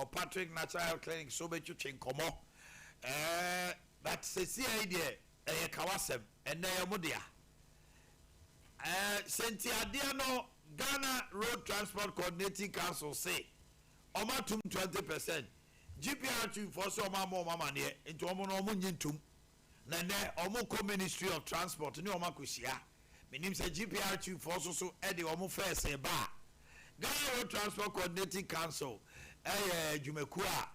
or Patrick Natural Health Clinic so be chuchin komo but see idea kawasem and mudia Senti Ade no Ghana Road Transport Coordinating Council say omatum 20% GPR2 for so mama ne into omo no nyintum na ne omo ko Ministry of Transport ni omo akosia menim say GPR2 for so e de omo first e ba Ghana Road Transport Coordinating Council jumeku a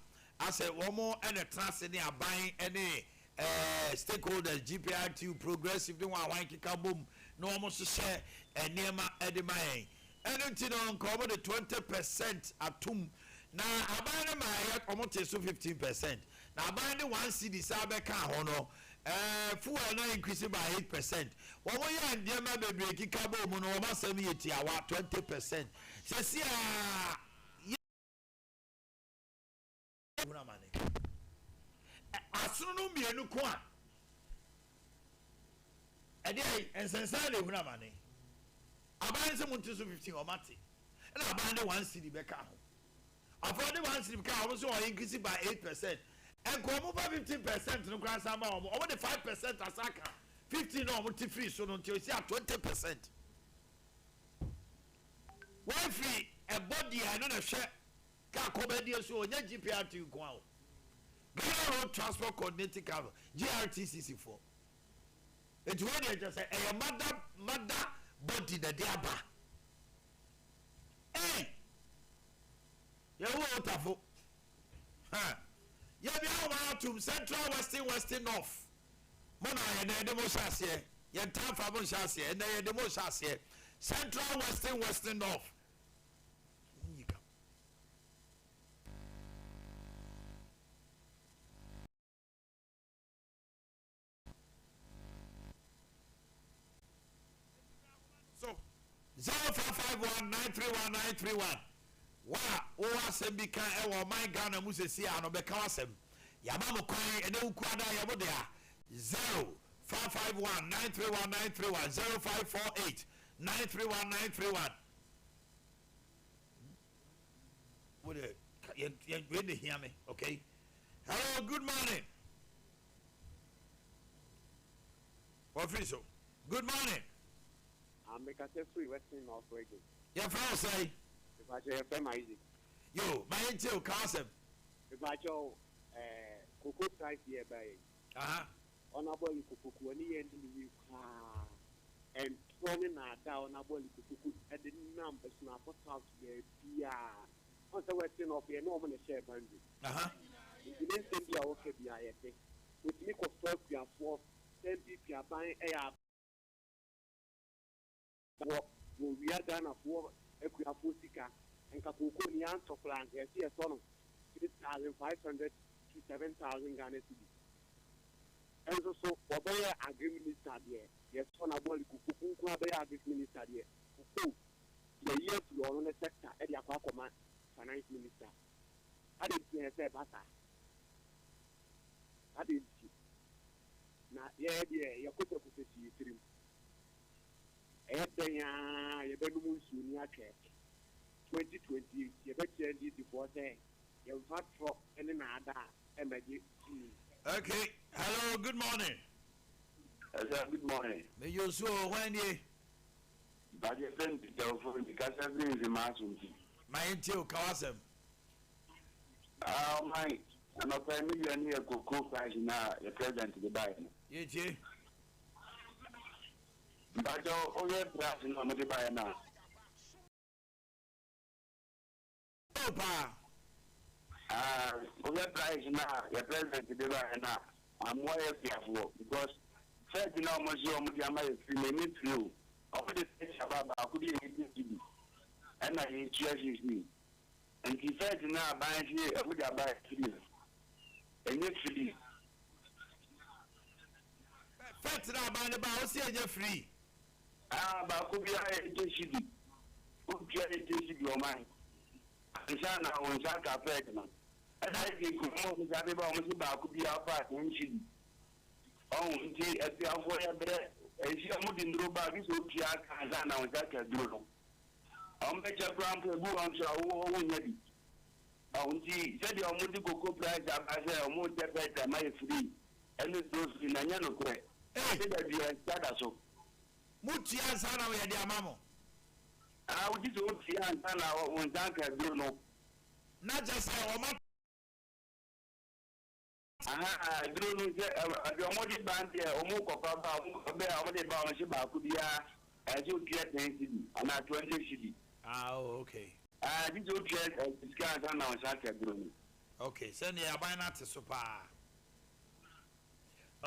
ase omo ene trase ne aban ene stakeholders GPR2 progressive ni wan kika bom no almost share enema edemain anything on cover the 20% atum na abane ma ya omote so 15% na abane 1 cedi sabe ka ho no fuel na increase by 8% wo mo ya ndema bebre kika bom no wo masam yeti awa 20% sesi a una mane asunu mienu ko a ade en sensa le huna mane aban se munti so 15 o mate na aban de 1 cedi be ka ho afọ de 1 cedi ka ho so o increase by 8% en ko mo ba 15% no kran sa ma o mo de 5% asaka 15 no mo ti free so no ti o si a 20% why free a body I no na hwe ka ko ba die so onya GPR2 ko a Ghana Road Transport Coordinating Council GRTCC4 it when just say a mother body the diaba eh ya wo tafo ha ya bi awa to central western north mona ya na de mo shase ya tafa mo shase na ya de mo shase central western north so 0551931931 wa o asem bi kan e wo man Ghana mu se sia no be ka asem ya ba mo kwan e na uku ada ya bo de a 0551931931 0548931931 what you really hear me okay hello good morning what so good morning make a free Western North region. Yeah, for say. If I say a easy. Yo, my intel Casem. If I show cocoa price here by honorable Kuku and the and throwing down honorable Kuku at the numbers now for South Bia on the Western of the normal share boundary. You didn't send your okay behind it. With me, of 12 4 10 people are buying a we are done for Equia and Kapuko Nian of land, yes, yes, 6,500 to 7,000 Ghana cedis. And so, Obaya agreement is there. Yes, on a body Kuku agreement is there. The year to on the sector at the Aquaman finance minister. I didn't say Bata. I didn't see. Now, yeah, you could have put it. You better move soon, 2020. You better change it before say you have for any other. Okay, hello, good morning. Good morning. May you so when you but you send the telephone because everything is a mass. My intel Kawasem. Oh, my. I'm a family near Cocoa Price now, the president to the Biden. Yeah, but all your price in the buyer now. Oh, pa. All your price now, your president to the buyer now. I'm more careful because first, you know, Monsieur Mutiama is feeling through. All the things about I could be and I treasures me. And he said, now, buying here, I would buy it. And you free. First, now, by the bow, see you free. But could be a JCD. Could be a JCD or mine. And Sana on Zaka pregnant. And I think everybody could be our part when she. Oh, indeed, at the Avoya bread. And she moved in the robot, this would be a Kazana on Zaka Duro. I'll make a grand who I'm sure. Only said your multi cocoa price as a more definite my free. And it goes in a yellow crack. I think that you are that so. Mutia Sana, we had your mamma. I would just want to see Antana on Danka, you know. Not just our mother. I don't know. The only band here, Omoko Papa, only bound Shiba could be as you get anything, and not 20 city. Oh, okay. I did you get a discount on our Saka Bruno. Okay, send you a buy not to super.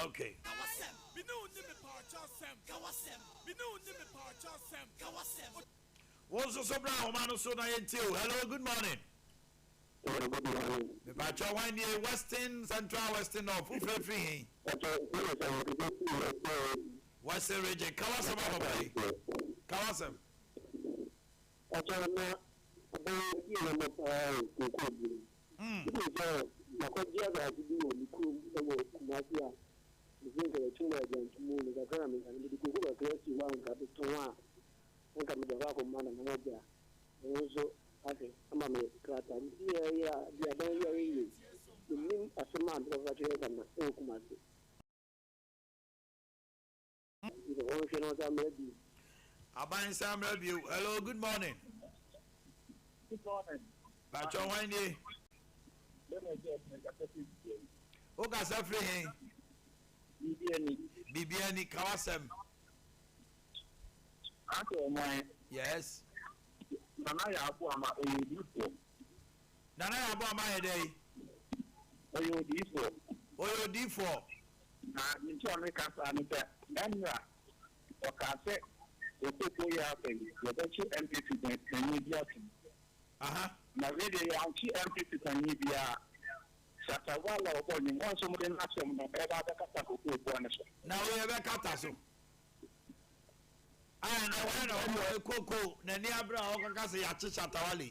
Okay. What's the Sobra Omano Sona until? Hello, good morning. The Pacha Wine Western, Central, Western, North, who fell free. Western region, Kawasam, Kawasam. Aban Sam review. Hello, good morning. Good morning. Pacho Wine. Oga Safri. Bibiani Kawasam. Yes. Nana Yabuama Oyodifo. Nana Yabuama day. Oyodifo. Oyodifo. Into America, Nanya. Okase. The people you have the MPC and media. Now, really, I'll see MPC and media. Satawala or one, somebody not some ever the Catako. Now we have a Cataso. I know a cocoa, Naniabra, Okasi, Chatawali.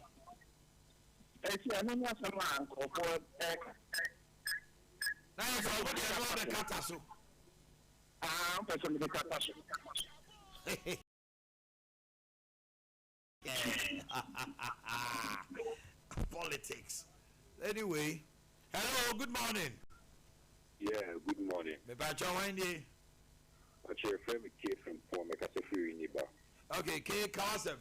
I see a number of man for Now it's already a Cataso. I'm personally the Cataso. Politics. Anyway, hello, good morning. Yeah, good morning. Me Pacho Wendy. Actually, a friend came from Former Casafuri Niba. Okay, K. Kawasam.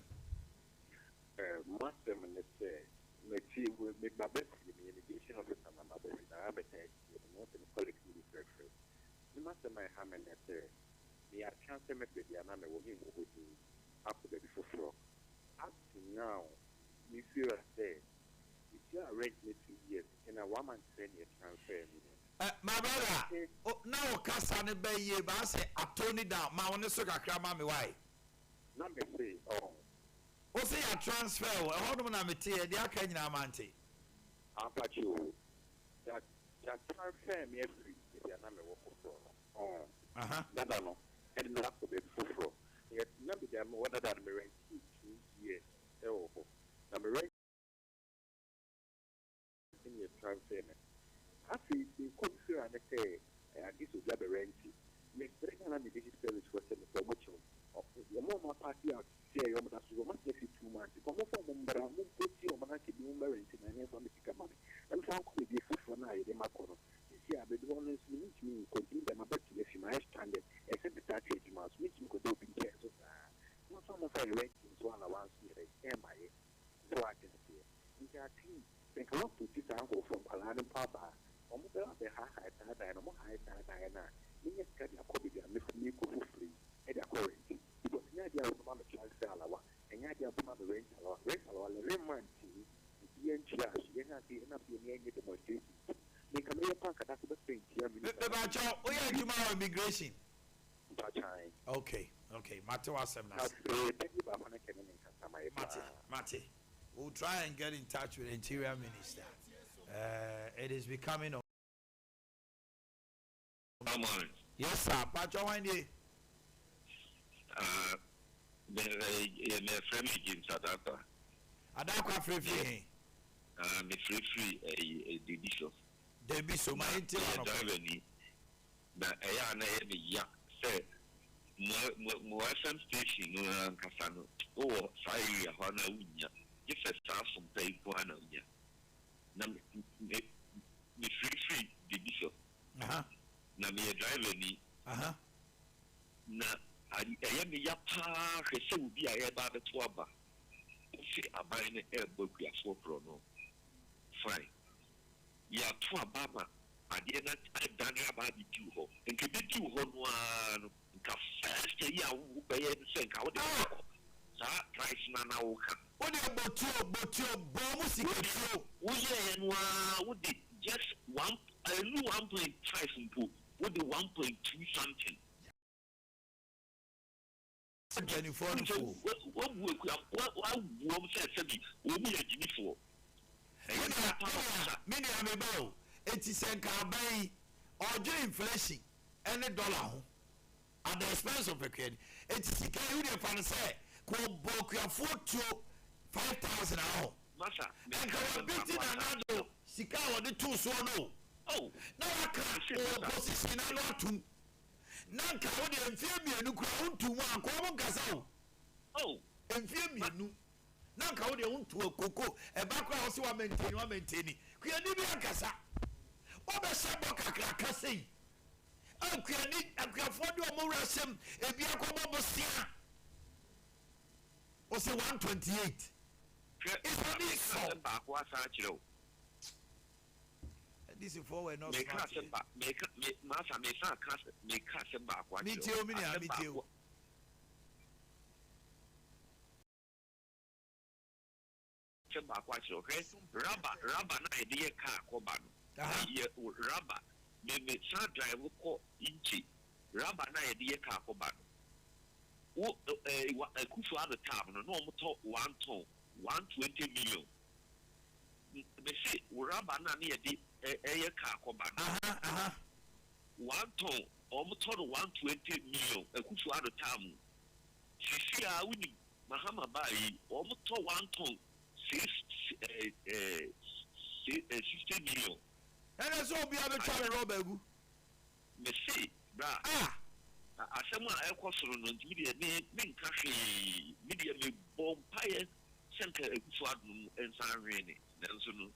Master, and let's say, my team will make my best in the irrigation of the summer. I have a tag, not in collective reference. The master, my hammer, let's say, me a chance to make the Anna will be with you after the before. Up to now, we feel as say, if you are arranged me 2 years, and a woman send you transfer me. My brother, now Cassane Bay, but I say, I tone it down. My one is so crama me why. Number 3, oh. What's a transfer? Hold on, I'm a tear, the Akanya Amanti. I'll patch you. That transfer me every year, I'm a walk for. That I know. And not for the full. Yet, number them, whether that may rent 2 years. Oh, I'm a rent in your transfer. I see the consider and say, this will be a renty. Make very good this service for the mutual. Your mama party out, say, your mother's romantic 2 months. Come from Mumbra, put your monarchy number in and yes, on the Kikama. And found could be for night, the Macron. This year, the honors meet me, continue them about to if you might stand it, except the tax months, which you could open care. So, not some of our ratings one once here, MIA. So I can say, in their team, think a lot to this uncle from Palan and Papa. Almost the high side and more high side Diana. In your study, I could be a little free, and a quarry. Because the idea of Mamma Child Salawa, and the idea of Mamma Rental, Remand, the NGR, she did not be enough to name the demonstration. Make a mere park at the same time. About your tomorrow immigration. Okay. Mate was some nice. Mate, we'll try and get in touch with the Interior Minister. It is becoming. Yes, sir. Pacho Wendy. The friend in South Africa. Adakwa free. The free a bishop. There be so many things. But I am a say, more station, no Cassano. Oh, sorry, Hana, if a staff from pay for an. na me free the bishop na me driver ni na aye me ya pa hwese obi a ye ba beto aba fi aban ne Boakye afro no fine ya to ababa ade na dan aba bi tu ho nke bi tu ho no a nka first year wo be ye se nka wo de sa price na wo ka wo de botio bo musika wo ye no a wo de just 1.5 mpo wo de 1.2 something 24 what say be wo mi agini for mini amebo eti senka abai ojo inflation any dollar ho at the expense of a kid eti sika you dey fan say ko Boakye afotuo 5,000 aho masa and ka biti na nado sika wo de tu so no oh na waka position na no atum na nka wo de mfie mienu kura untu mu akọ mo kasa o oh mfie mienu na nka wo de untu okoko e ba kura wo se wa maintain kuya ni bi akasa wo be sabo kakra kasa yi akuya ni akuafo de o mo rasem e bi akomo mo sia o se 128 it's only so ba kwa sa chiro this is for we not make masa me sa ka me ka se ba kwa me tell me na me tell se ba kwa chiro okay raba na ide ka ko ba no ye raba me sa drive ko inchi raba na ide ka ko ba no wo kufu at the time no mo to 1 ton 120 million me say raba na na ide eye ka ko ba no 1 ton almost 120 million kufu at the time sisi a wini mahama bai almost 1 ton 60 million. And that's all be able to try to rob egu. Me say, bra. Asema e kwosoro no media me nka hwe media me bompaye senka ekufu adum ensan rene nanso no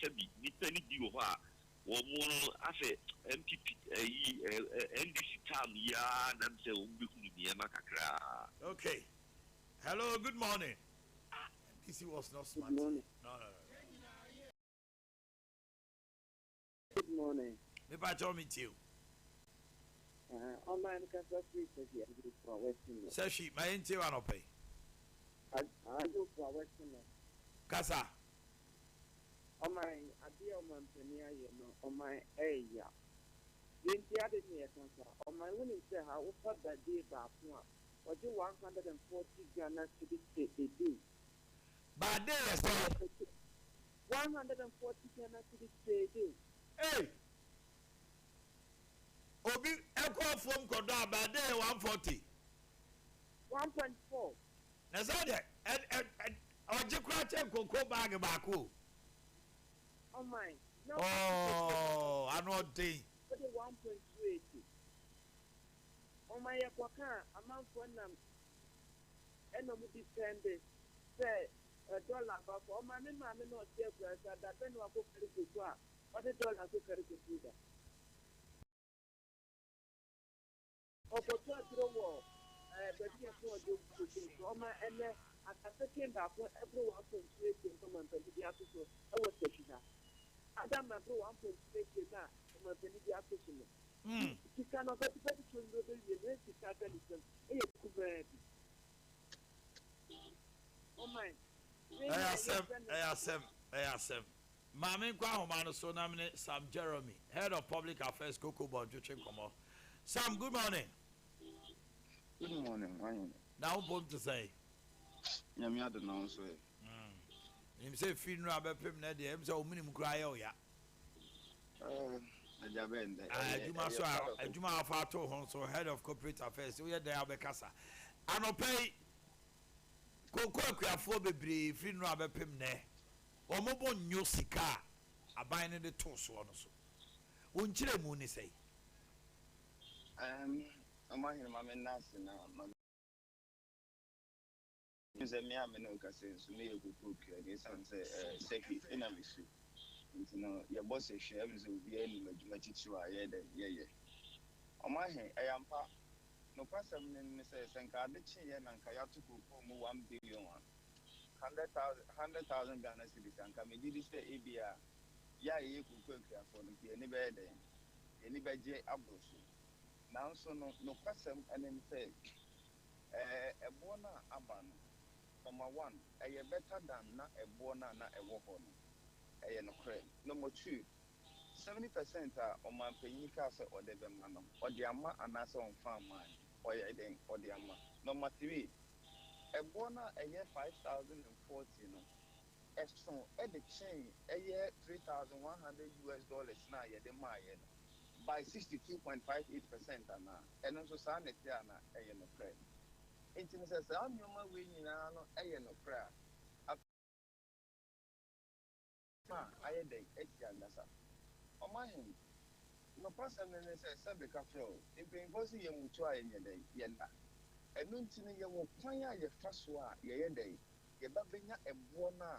sebi nipa ni di ho a wo mu afa MPP NDC tam ya nam se wo bi kunu ni ma kakra. Okay. Hello, good morning. This was not smart. Good morning. No. Good morning. Maybe I told me to you. Online cancer free here for Western. Say she, my into one pay. I do for Western. Kasa. On my idea of Omanhene Yaw, on my area. The other near cancer. On my woman say how what that day back one. Or do 140 Ghana to the day. But there is 140 Ghana to the day. Hey! Obi echo from Koda by day 140. 1.4. That's all that. And Ojikwache Koko bag bako. Oh my. No. Oh, I know thing. 1.280. Oh my yakwaka amount for nam eno mu defend say $1 for oh my no say brother that ben wa ko kari ko a what $1 ko kari ko tuda o ko to tro wo but you ko do ko so my ene akase ken ba ko every 1.280 ko man pe dia so e wo sekina adam na 1.280 na man pe dia so no you cannot get to the oh my. ASM. Mami kwa homano so namne Sam Jeremy, Head of Public Affairs, Coco Bonjuche Komo. Sam, good morning. Good morning. Now, what to say? Yami had announced it. Him say, funeral about him, Neddy, him so minimum cry, oh, yeah. Juma Fato, so Head of Corporate Affairs, we are there, Becassa. And I'll pay Coco for the brief, funeral about him there. Or mobile new sika, a buying the toast one so. Won't you moon say? I'm my Nancy now. You say me, I'm no cases, me a good book, and it's on the second enemy. nti no your boss is share every so be any machichu a ye de ye Omanhene ayampa no kwasam ne say senka de chi ye na nka ya to ko mu 1 billion 100,000 Ghana cedis anka me didi say Abia ya ye kuku for no ye ni be de ye ni be je abroso now so no kwasam enen say ebo na aba no number 1 better than na ebo na ewo ho no no kre number 2 70% on my penika say or the man or the ama anasa on farm man or then or the ama number 3 ebo na 5,040 no so at the chain $3,100 na ye de ma ye no by 62.58% and also sanity na no kre Inti says, I'm your man winning no prayer. I had a yangasa. Omanhene, no person says, Sabica flow. If you impose you will try in your day, yenda. And nothing you will plan your first one, ye day. Ye babina a bona,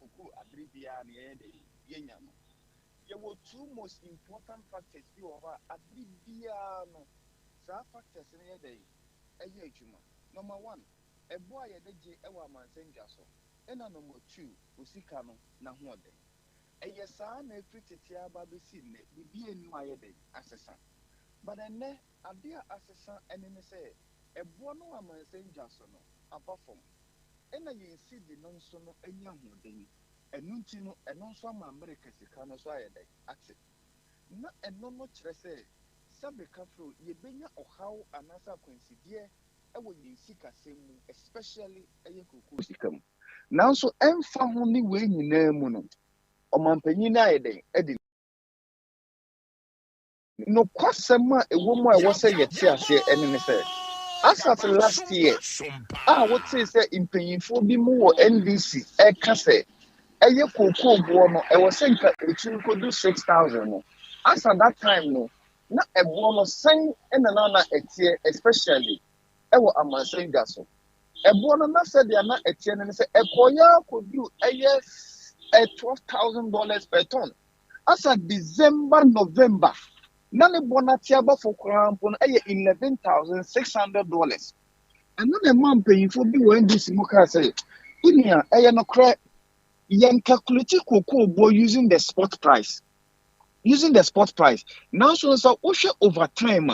who abribia ye day, yenyam. You were two most important factors you over abribiano. Sa factors in your day, a year. Number 1. A boy a deji ewa mansenja so. Ena number 2, usika no na huode. Eye saa na efriti aba besi ne bibi enu ayede asesa. But ene ade asesa ene ne se ebo no amansenja so no abafom. Ena ye si di no nso no enya huode. Enu nti no eno nso ama America sika no so ayede ate. Na eno no kire se sabeka fro ye benya ohaw anasa kwensidie ewo yin sika semu especially kuku sika mu nanso emfa ho ni we nyina mu no omampanyin na yede edi no kwasem a ewo mu a ewo se yete ase ene ne se asat last year what say impanyinfo bi mu wo NDC e ka se kuku bo no ewo se nka etu ko do 6,000 no as at that time no na ebo no sen ena na etie especially ewo amansenga so ebo no na said ya na etie ne se ekoya kodu $12,000 per ton as at December November na ne bonati aba for krampo no $11,600 and no the man paying for bi when this muka say inia no cry yen calculate cocoa boy using the spot price now so over time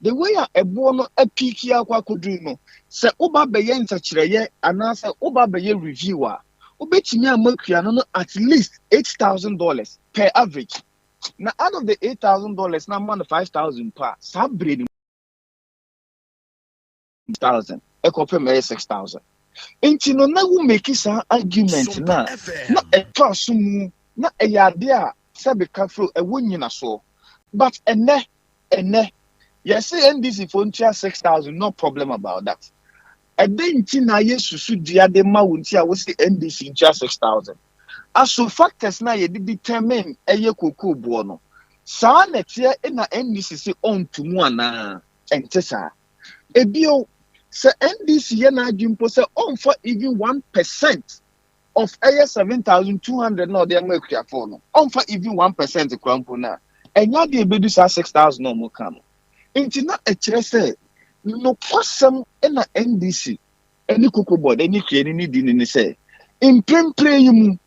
the way a bono a peak ya kwa kudu no se oba beye ntakyereye anasa oba beye reviewer obetimi amakua no at least $8,000 per average. Now out of the $8,000 now man 5,000 per sabre 1,000 e confirm 6,000 enti no na wo make sa argument na eto asomu na eyade a sabe kafro e wonyina so but ene yes, NDC for 6,000, no problem about that. And then Tina Yesu dia de Mawuntia was the NDC just 6,000. As so factors now ye determine a kuku buono. Sa netia in a NDC on to Mwana and Tessa. Ebio se NDC yana jimpo se on for even 1% of a 7,200 no de America for no. On for even 1% the crampona. And ya de bedu 6,000 no more come. Inti na ekire se no kwasam na NDC eni kokobod eni kire ni di ni se imprempre yimu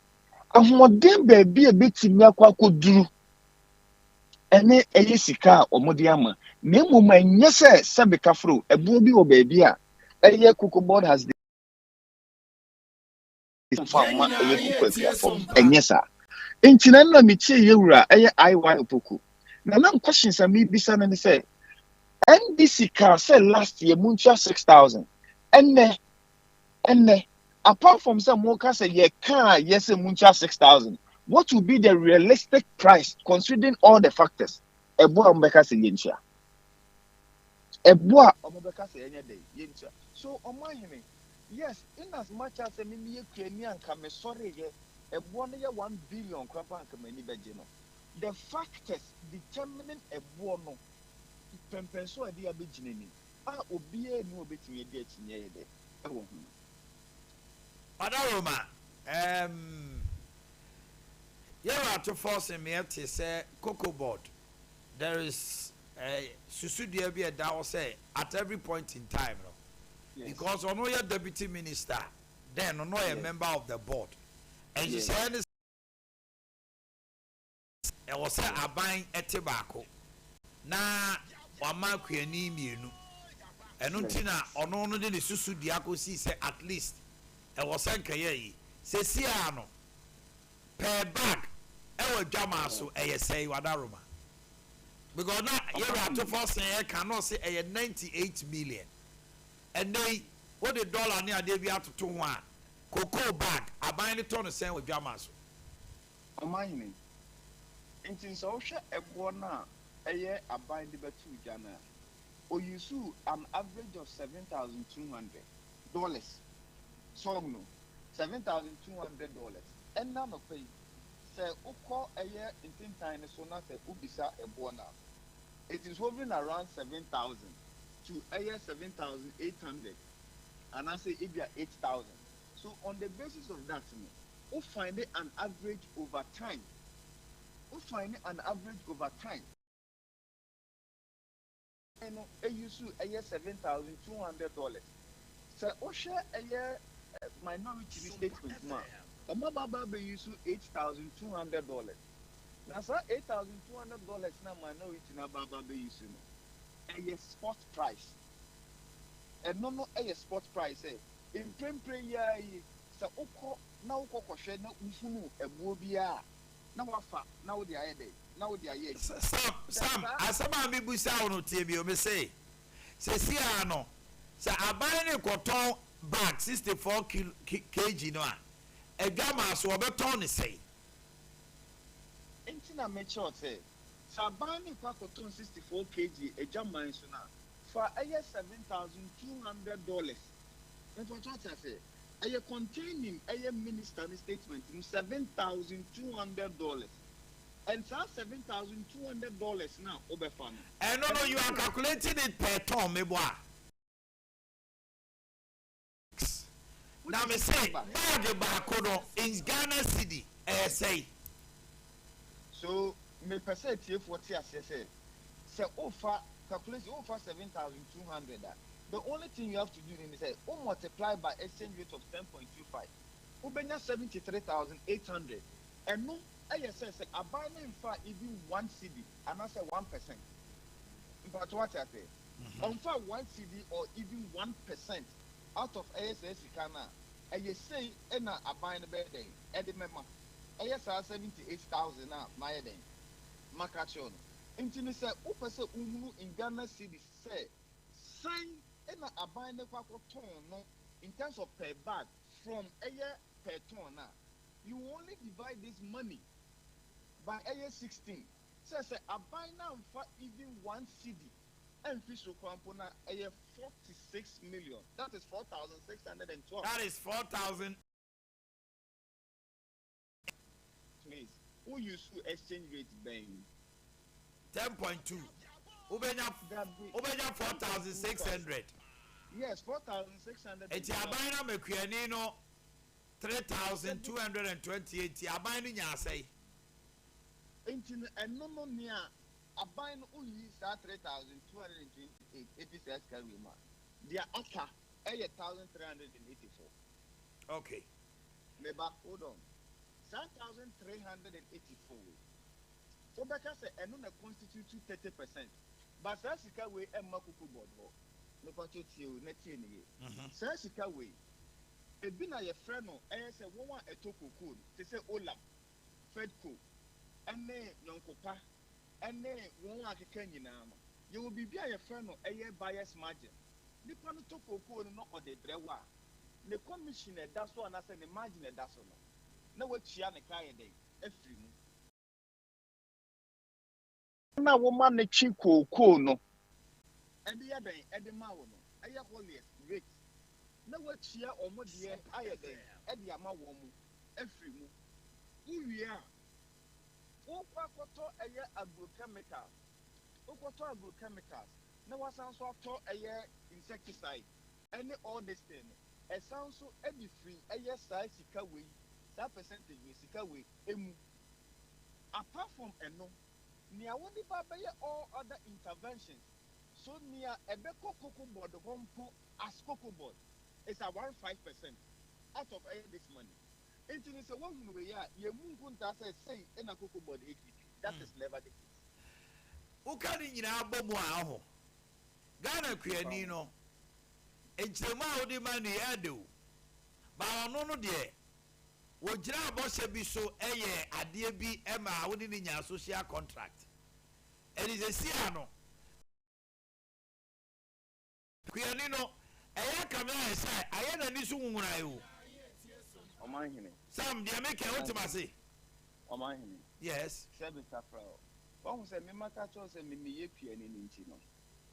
ahoden ba bi ebetimi akwaduru ene sika omode ama na emom anye se sebeka fro ebu bi o ba bi a eye kokobod has the farm enye sa inti na mi tie yewura eye IY opoku na questions am bisa na ni se NDC car said last year muncha 6,000. And apart from some more say ye car yes muncha 6,000. What would be the realistic price considering all the factors? Eboa ombeka se yencha. Eboa ombeka se yenye day yencha. So Omanhene, yes, in as much as me ye kwani anka me sorry ye eboa no ye 1 billion kwapa anka mani beje no. The factors determining eboa no pempenso ade abegyinani obie ni obetimi ade akinye yede ewo Padaroma are to force me to say cocoa board. There is a Susudia be a down say at every point in time, no? Yes. Because on your deputy minister, then on a member of the board, and she said, "I was a buying a tobacco." Na wama kwani mienu eno ntina ono no de ne susu diako si se at least e wo sankaye yi se sia no per bag e wo dwama so e ye sei wadaroma because na you have to force e can no say e 98 million and they what the dollar ne ade bi atoto ho a cocoa bag aban ne to no sen wo dwama so Omanhene intin so hwe ebo na eye aban de betu Ghana o yusu an average of $7,200 so no $7,200 and na no pay say ukọ eye intin time so na say ubisa ebo na it is hovering around 7,000 to eye 7,800 and I say ibia 8,000 so on the basis of that we find an average over time and a use a year $7,200. So Osha a year minority statement ma. Baba be use $8,200. Now sir $8,200 na minority na baba be use a year spot price. And no a year spot price in prayer so oko na oko kwhwe na ufunu ebuo bia na wafa na wo dia yede na wo dia ye Sam asama mi busa wono tie bi o me say se ano se aban ne koton bag 64 kg no a edwama so obeton ne say entina me sure say aban ne koton 64 kg edwama so na for aye $7,200 and what I say I containing a minister statement in $7,200 and $7,200 now over fund. And no, you are calculating it per ton, me boy. Now me say, bag back in Ghana City, say. So me percent here for say offer calculate offer 7,200. The only thing you have to do is say, multiply by exchange rate of 10.25. Ubenya 73,800. And no, I say, I buy in fact even 1 CD, and I say 1%. But what I say, on for 1 CD or even 1% out of ASS Ghana, I say, and I buy in the bed day, at the member. ASR 78,000 now, my day. Macachon. Until say, Upasa Umu in Ghana City say, sign. And I buy the no in terms of per bag from a year per ton now. You only divide this money by a year 16. So I buy now for even 1 CD and fish component a year 46 million. That is 4,612. That is 4,000. Who use to exchange rate bang 10.2. Ubenya 4,600. Yes, 4,600. Eti abayna mekuani no 3,228. Abayna nya say. Enti no nia abayna uyi sa 3,228. APCS carry ma. Dia aka 1,384. Okay. Neba hold on. 1,384. So because eno na constitute 30%. But Sasika way and Makuku board. No patio, Netty. Sasika way. A bina your friend, as a woman a toko cool, they say Ola, Fedco, and then Yonkopa, and then one like a Kenyan. You will be a friend of a year bias margin. The Panotoko cool not on the Drewa. The commissioner, that's one I said, imagine that's one. No, what Chiana Kaya day, a free. Na woman ne chiko ko no and the other and the mawo no aya holiest rate na wachia omodie aya den e de ama wo mu afri mu uwia wo kwakoto aya agrochemicals na wasan so ato aya insecticide any all this thing e sound so e be free aya size sika we that percentage we sika we emu apart from eno nia woni ba be all other interventions so nia ebeko cocoa board hompo as cocoa board is around 5% out of this money. Until it's a one way, you won't say in a cocoa board equity. That is never the case. Ukani in our bomo, Ghana Crianino, and Chema the money I do. But no, dear. Would Jabba be so a year at DB Emma wouldn't in your social contract? And it's a Siano. Crianino, I come and say, I had a new soon when I. Omanhene. Sam, the American ultimacy. Omanhene. Yes. Seven Safra. One said, Mimaka chose and Mimi Pian in Intino.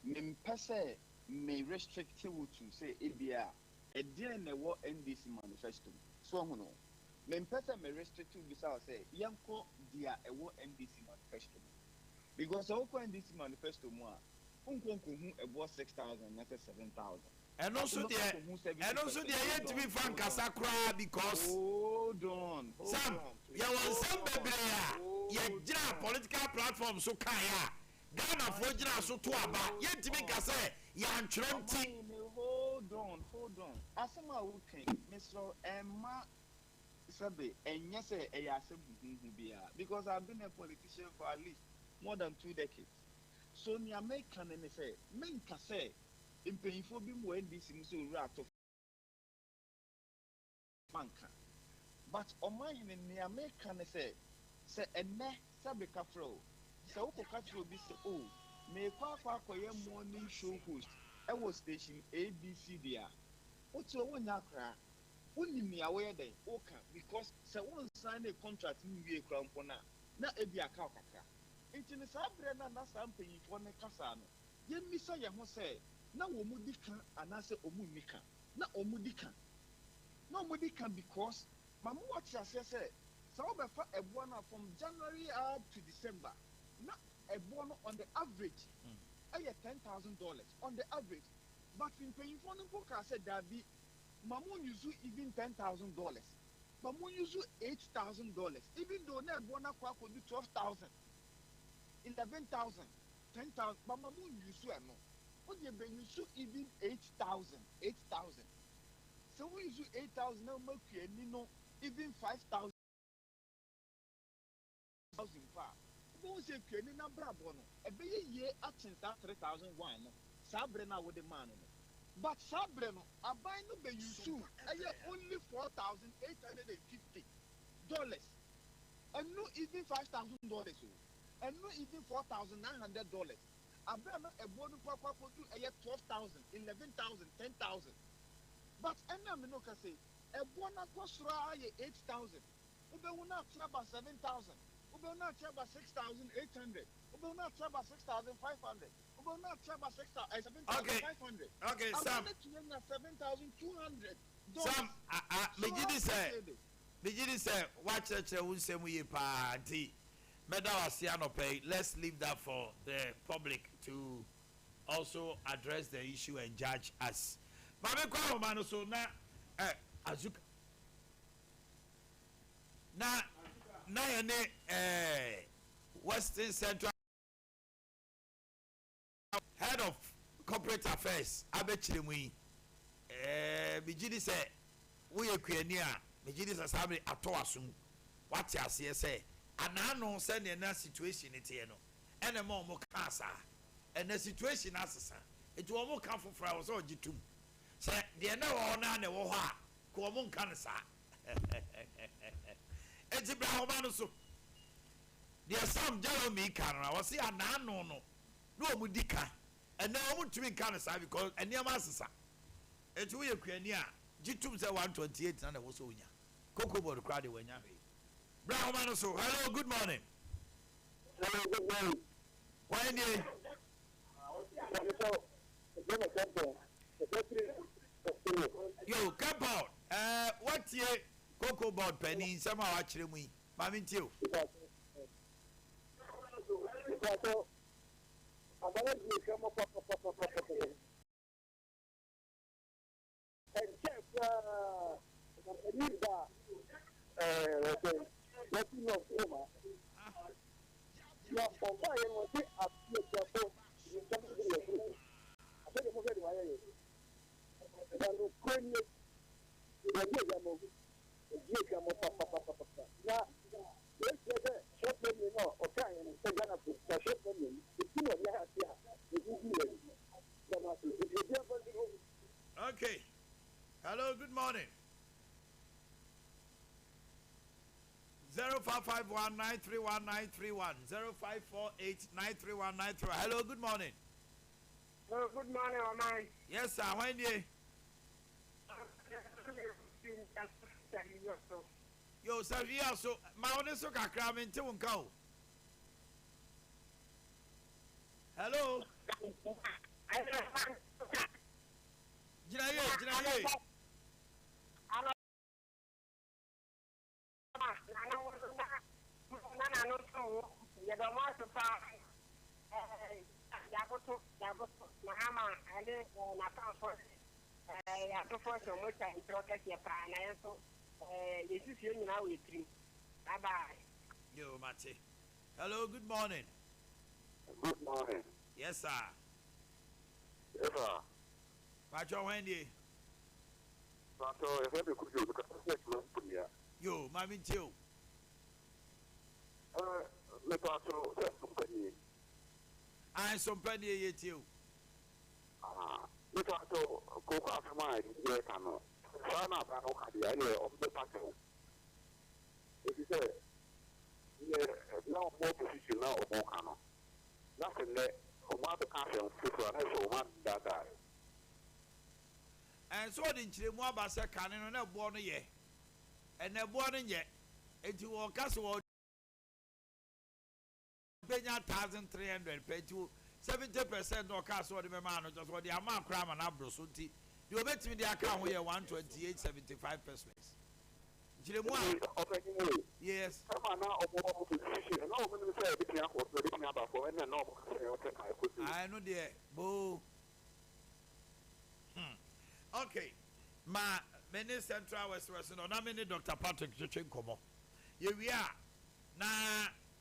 Mim Pesse may restrict you to say Abia, a dear in the war NDC manifesto. So, no. Mim Pesse may restrict you beside say, Yanko, dear, a war NDC manifesto. Because all NDC manifesto more, Uncle a war 6,000, not 7,000. And also the yet to be frank Kasakra because hold on. Sam, you want some baby, you political platform so kaya. Ghana for Jina so to about yet to be Kasa, yan twenty. Hold on. Asama working, Mr. Emma Sabe, and yes, a because I've been a politician for at least more than 2 decades. So, Nia make can say, men Kasa. In paying for being when this is so rat of manka. But on my in the American say a ne Sabica fro. So Catro be say, oh, may Papa morning show host. I was station ABCD. What's your one yakra? Wouldn't me aware then, okay, because so one sign a contract in the crown for now. Not a be a cowcaka. It's in the Sabrina, not something for the Casano. Yet, Missa Yamo say. Na omudika anase omunika na omudika because mamu what you say so be fa ebuana from January up to December na ebuana on the average $10,000 on the average but in paying for no book I said that be mamu use even $10,000 mamu use $8,000 even though na ebuana kwa could do 12,000 11,000 10,000 but mamu use no. What you bring you even 8,000. So we use 8,000 now make you even 5,000 far. Don't say you need number bono. A be year at 3,001. Sabrina with the man. But Sabrina, I buy no be you only $4,850. And no even $5,000. And no even $4,900. I bet a bonus papa could do 12,000, 11,000, 10,000. But I know can say a bonus cost 8,000. Ube will not about 7,000. Ube will not about 6,800. Ube will not about 6,500. Ube will not about 7,500. Okay, Sam. 7,200. Sam, Begin say, watch it, we say we party. Let's leave that for the public to also address the issue and judge us. So now, Azuka. Now, Western Central Head of Corporate Affairs, Abechimwi. Bijidi say, we are Quenia. Bijidi says, "Have a toasum." What you say? And I know send a situation it here no. And a more casa. And the situation as it will more come for flowers or jitum. Say, dear no on an oha, Kuamon canasa. It's a brown so. There are some Jeremy Canara, was here no mudika. And no one to be canasa because and near Massa. It's we a Quenia. Jitum say 128 and I was so young. Cocoa board crowded when you Brown Manoso, hello, good morning. Hello, good morning. When you yo, come out. What ye cocoa board penny somehow actually we. Mammy too. Okay. Hello, good morning. 0551931931 0548931931. Hello, good morning. Hello, good morning, Oman. Yes, sir. When you? Yo, sir, yeah, so my own so kakra me nte wonka o. Hello. Jina ye. Yo, Mate. Hello, good morning. Good morning. Yes, sir. Yes, sir. Pacho Wendy. So, if you could do the Yo, Mammy Tio. Let us know that company. I some penny yet you. Let us go after my yes, I know. Sana Bano Kadia of the pattern. If you say, no more position now of Mokano. Nothing there. Omado Castle, people are so much that die. And so didn't you more about a cannon and a born yet? And a born yet. And you walk us all. Pay 1,300 pay to 70% or cast or the man just what the amount cram and abrosuti. You bet me the account here 128.75 Yes. I know the boo. Okay. Ma many Central West Western or not many Dr. Patrick Chichin Como. Here we are. Na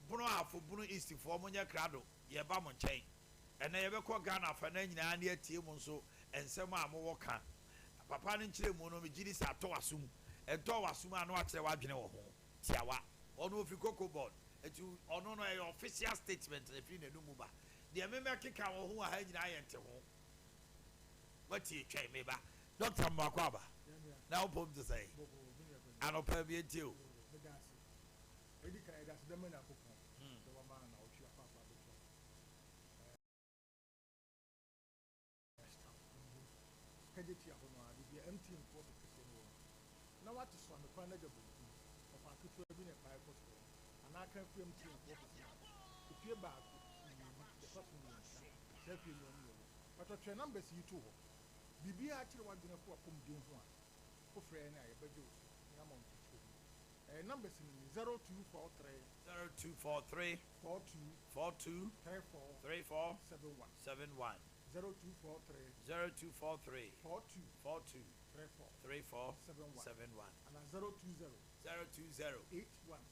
Bruno for Bruno East for Munya Crado, Yabamon chain. And I ever call Ghana for Nanya near Timonso and some more can. Papa and Chile Mono Gidis at Toasum. And Toasuma no actually waging home. Tiawa, or no Coco board, and to honor your official statement if you know Muba. The American cow who are hanging iron to home. What you came me back, Dr. Makwaba. Now, Pom to say, I don't pay me too. Now what is on the panel of our people have been a fire hospital, and I can film team if you're back, the person but what your numbers you too. Bibi actually want to know for doing one. For friend, I beg you. Numbers in 0243 42 34 71 0243 42 34 71 and 020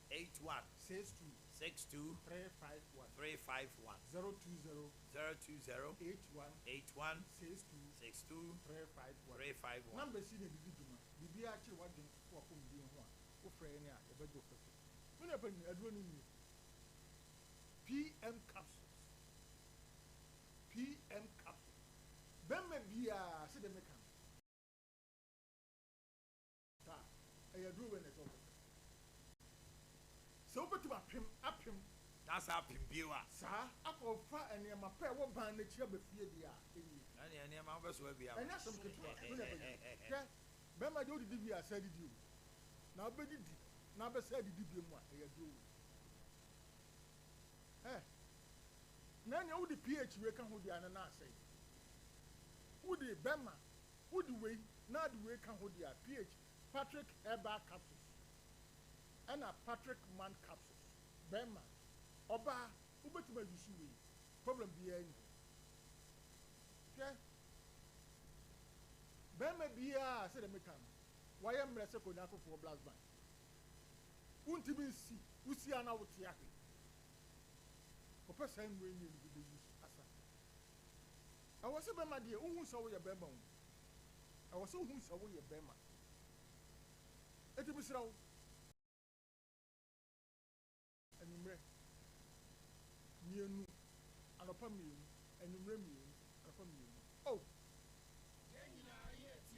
81 62 351 020 81 62 351 numbers in the Bibi actually want to for doing one. PM capsules. PM capsules. Ben may be a sedemican. I do when it's over. So, but to up him. That's how Pimbiwa. Sir, I go far and near my pair one band the chair before the air. And near my best will be out. And that's some good. Ben, my daughter did I said you. Now, Betty, now, said you did one. I do. Now, you the PH we can hold the ananas. Would the Bema, would the way, now the way can hold the PH, Patrick Eba capsules, and a Patrick Man capsules. Bema, Oba, Ubetima Yusu, problem be any. Okay? Bema be a said a mechanic. Why am I for blast bank? Won't even see, we see an out here. person we need to be used asa I was a bema dear who saw your bema I was so who saw your bema it was raw and you near and upon me and you remi upon me oh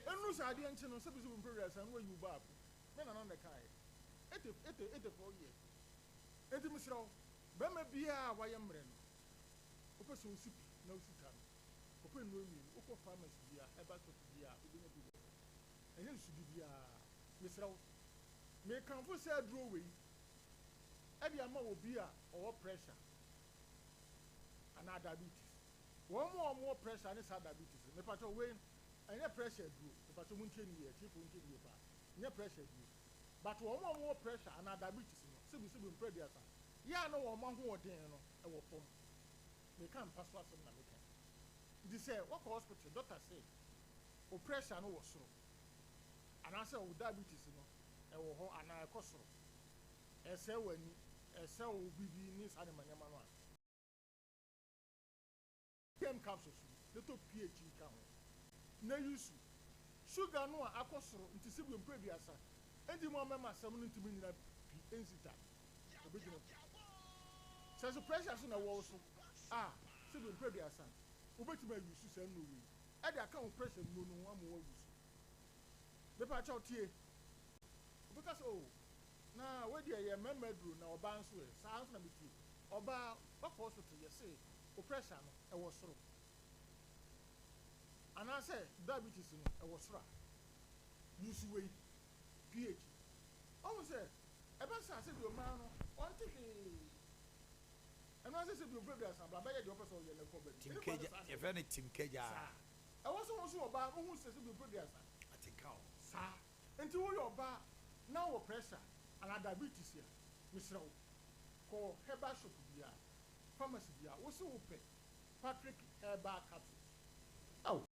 and no I didn't know some progress and where you bab men on the kai 84 years it was raw bema bia why am ren open so soup no sitam open remi open farmers bia eba to bia obi no bi and you should be Miss Raw me kan fo say draw we e dia ma obi a or pressure and diabetes one more pressure and diabetes me pato we any pressure draw me pato muntie ni e chief muntie ni ba any pressure draw but one more pressure and diabetes no se bi pray dia sa ya no one man ho odin no e wo pom me kan pass asem na me kan it say what hospital doctor say o pressure no was so and I say o diabetes no e wo ho ana e kosoro e say wani e say o bibi ni sa ne manyama no a kem capsules the to pH ka ho na use sugar no a akosoro nti se bi mpre biasa endi mo mama sam no ntimi nyina pi ensita obegina say so pressure so na wo so se bi mpre biasa obetima use say no we e dey account pressure no no am wo use the patch out here because na we dey ye memedru na oba nso e saa na biti oba hospital ye say o pressure no e wo soro ana say diabetes no e wo soro use we pH almost say e ba say say do man no on take and I say be brother asamba ba ye the person ye na ko ba Tim Keja if any Tim Keja I was also oba who say be brother asamba I think how nti wo your ba na wo pressure and diabetes here misraw ko herbal shop bia pharmacy bia wo se wo pe Patrick herbal capsules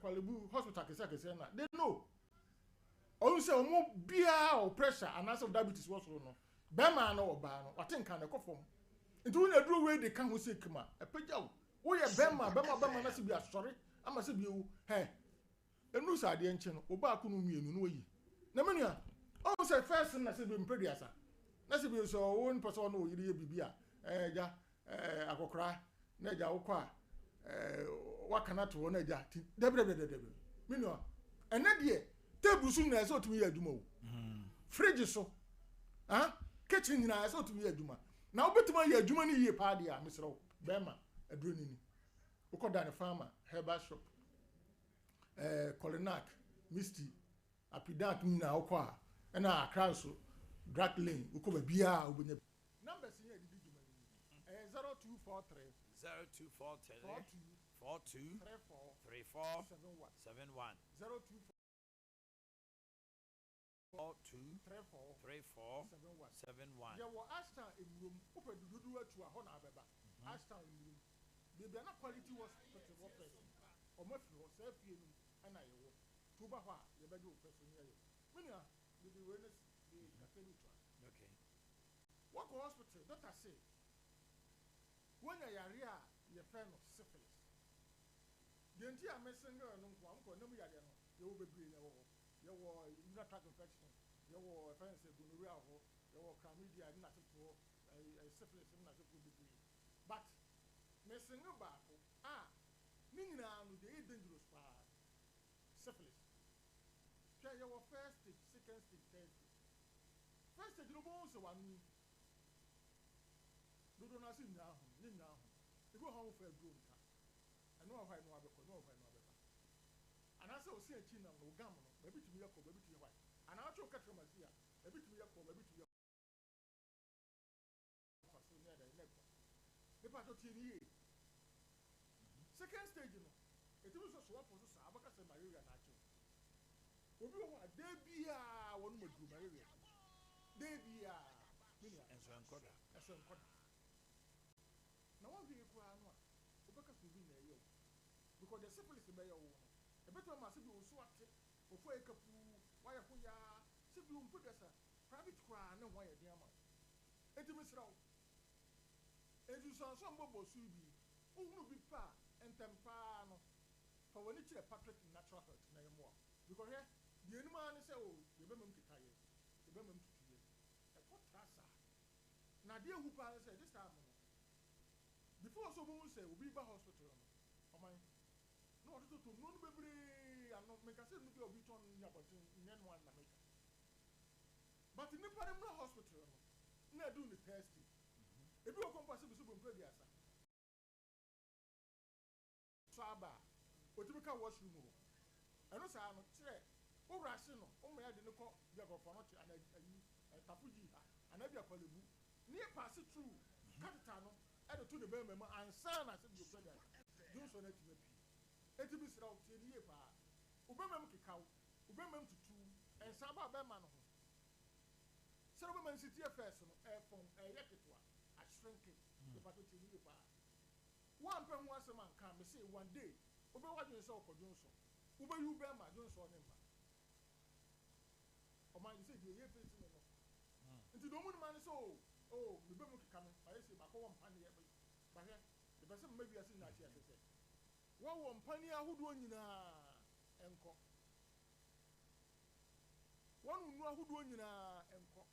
Kwalebu hospital kese na they know o say o mo bia o pressure and as of diabetes wo so no be ma na wo ba no watenka na kofom nti wo na duro we de ka ho se kima e pagya wo ye be ma na se bia sorry ama se bia wo enu sa ade enche no oba ko no mienu no yi na menua o say first na se be mpediasa na se be so won person no yiri ye bibia ja akokra na ja wo kwa wakana to na ja debre menua ene de table su na se otumi ye aduma o fridge so kitchen na se otumi ye aduma na obetuma ye aduma ni ye pa de a mesro be ma aduro ni ukoda ne farmer herbal shop Colinac, Misty, Apidak na okwa na akra so drug lane ukoba bia obenye numbers here did you 0243 42 34 71 02 34 71 yeah wo Ashton emrum opedudu atu a ho na abeba Ashton emrum bibia na quality was person o mafiro say fie nu ana yewo tuba ho a ye bede o person ye menua bibi we na the katelu twa okay what hospital doctor say when you are here your friend of syphilis the entire messenger no kwa mko na mu yare no ye wo bebre ye wo urinary tract infection ye wo friends gonorrhea ho ye wo chlamydia na sefo syphilis na sefo bebre but messenger ba ko ni nyina no dey dangerous pa syphilis try your first stage second stage third stage first stage no bo so wanu do na si nyina ho ego ho for grow nka eno ho no abeko ana say o si achi na no gam no ba bitu yakọ ba bitu ywa ana acho katra masia ba bitu yakọ ba bitu yakọ faso ne da ne ko be pa to tie ni second stage no etimi so so wapo so sa abaka se malaria na acho obi ho a de bia wonu madu malaria de bia minia enso enkoda na one thing ko anu a obaka so bi na eyo because the syphilis be yo no e beto ma se bi o so ate ofo ekapu waya ho ya se bi o mpodasa private kwa na ho ya de ama etimi srawo And you saw some bobo subi. Who will be pa and tempano. For when it's a Patrick natural health na more. Because here, the animal is oh, the women to tire, the women to tire. And what trasa? Now, dear who said this time. Before someone say, we'll be by hospital. Oh my. No, to no baby, I'm not making a sense of your return in your body in one America. But in the Panama hospital, not doing the testing. If you are compatible with the Prediasa, Saba, what you can wash you more. And also, I'm not sure. Oh, Rassino, oh, my, I didn't call Jagofonotti and Tapuji, and Abia Palibu. Near pass it through Catano, added to the Burma and San, I said, you brother. Do so let me. It is out in the year. Ubemem Kikau, Ubemem to two, and Saba Berman. Several city affairs on air from a yakitwa, I shrink it, the Patuti Nipa. One pen once a man come, say one day, Uber what you saw for Johnson. Uber you bear my Johnson on him. Or mind you say, you're here facing him. Into the woman man is oh, the Berman coming, I say, my home panny, but here, the person maybe I seen that here, I said. What one panny who do you know? Enko. One who do you know? Enko.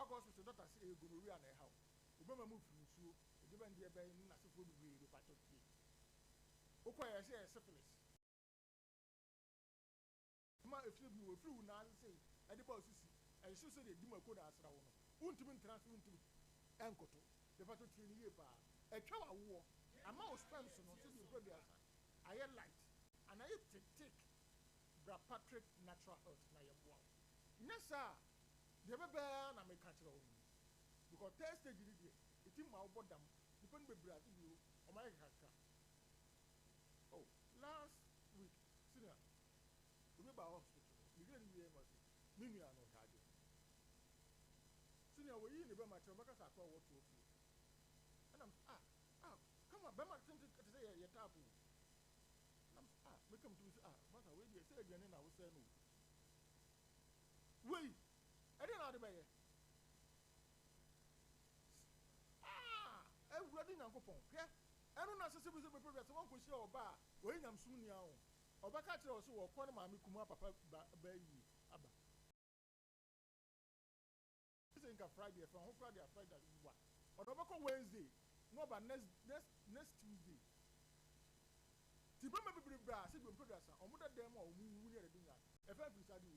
Of course, the doctor say gonorrhea and how. Obama move from so the demand the by in as food we the part of it. Okay, I say syphilis. Ma if you be through now say at the boss I should say the demo code as raw. Won't even transfer into Enko to the part of 3 years. A cow war. A mouse sperms on the brothers. I light and I take Patrick natural health na your wow. Yes, sir. The bear na make catch because test the it in my bottom, depend on Brazil or my hacker. Oh, last week, senior, remember hospital, you didn't hear much. Mimi are not had it. Senior, we in the Bama Chambacas are called what to you. And I'm come on, Bama to say your taboo. Make them to but I will say again, and I will say no. Wait, I didn't know the way. Everybody now go phone. Yeah, I don't know. Some people progress. One question or bar. When I'm soon now, or back at also or corner mammy kuma papa baby. Abba. This ain't a Friday from Friday. What? Or no back on Wednesday. No, but next Tuesday. Tibama people bra say we progress on mother dem or mu near the dinner. E fa fi sadu.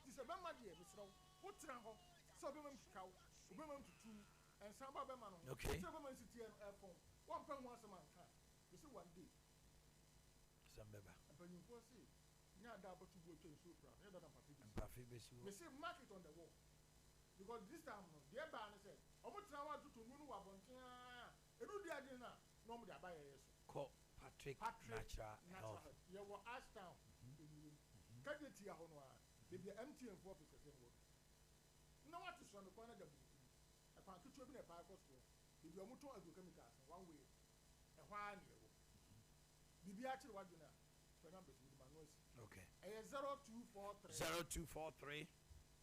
Ti se ba ma de e misro. Wo tra ho. So be mam kaw. Be mam tutu and samba be ma no. Okay. So be mam city and phone. One pen once a man can. You see one day. Samba ba. And when you say nya da but to go to so proud. E don't papi. Papi be si. Me say mark it on the wall. Because this time the ba na say omo tra wa tutu nu wa bonten a. E do dia din na no mo dia ba ye so. Patrick natural health. You were asked down. Can you see how maybe empty and 4%? No, what is on the corner of the book? I can't put you in a park or so. If you're mutual as you come one way, and why you be actually what you know. For numbers with my noise. Okay. 0243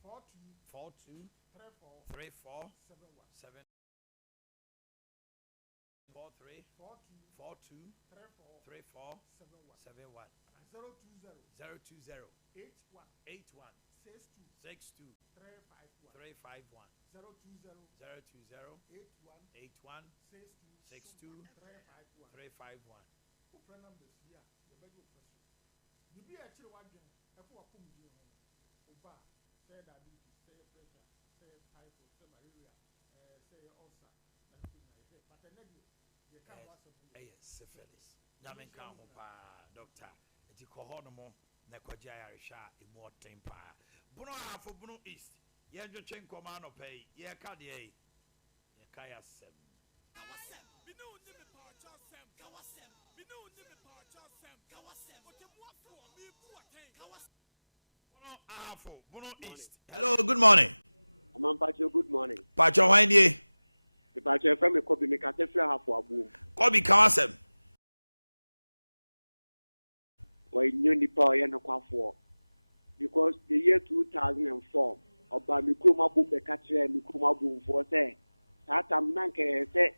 42 34 71 43 42 34 71 020 81 62 351 020 81 62 351. Who numbers here? The bedroom person. The be actually what you have for a pum you Oba, say diabetes, say pressure, say typhoid, say malaria, say ulcer, but the negative. Syphilis. Yamin can doctor. It's a cohonomo, Nakojaya Sha, immortal empire. Bruno for Bruno East. Yajo Chen Comano pay, Yakadier, Yakaya Sem. Bruno East. Hello, good morning. Good morning. Pacho, why ye? The Pacho from a copy make a half for a boom. Kobe Kawasem. Why you need power and a for? Because the year 2004, Oba Mikuma boom the catcher and Mikuma boom for say, Satam Nanke say,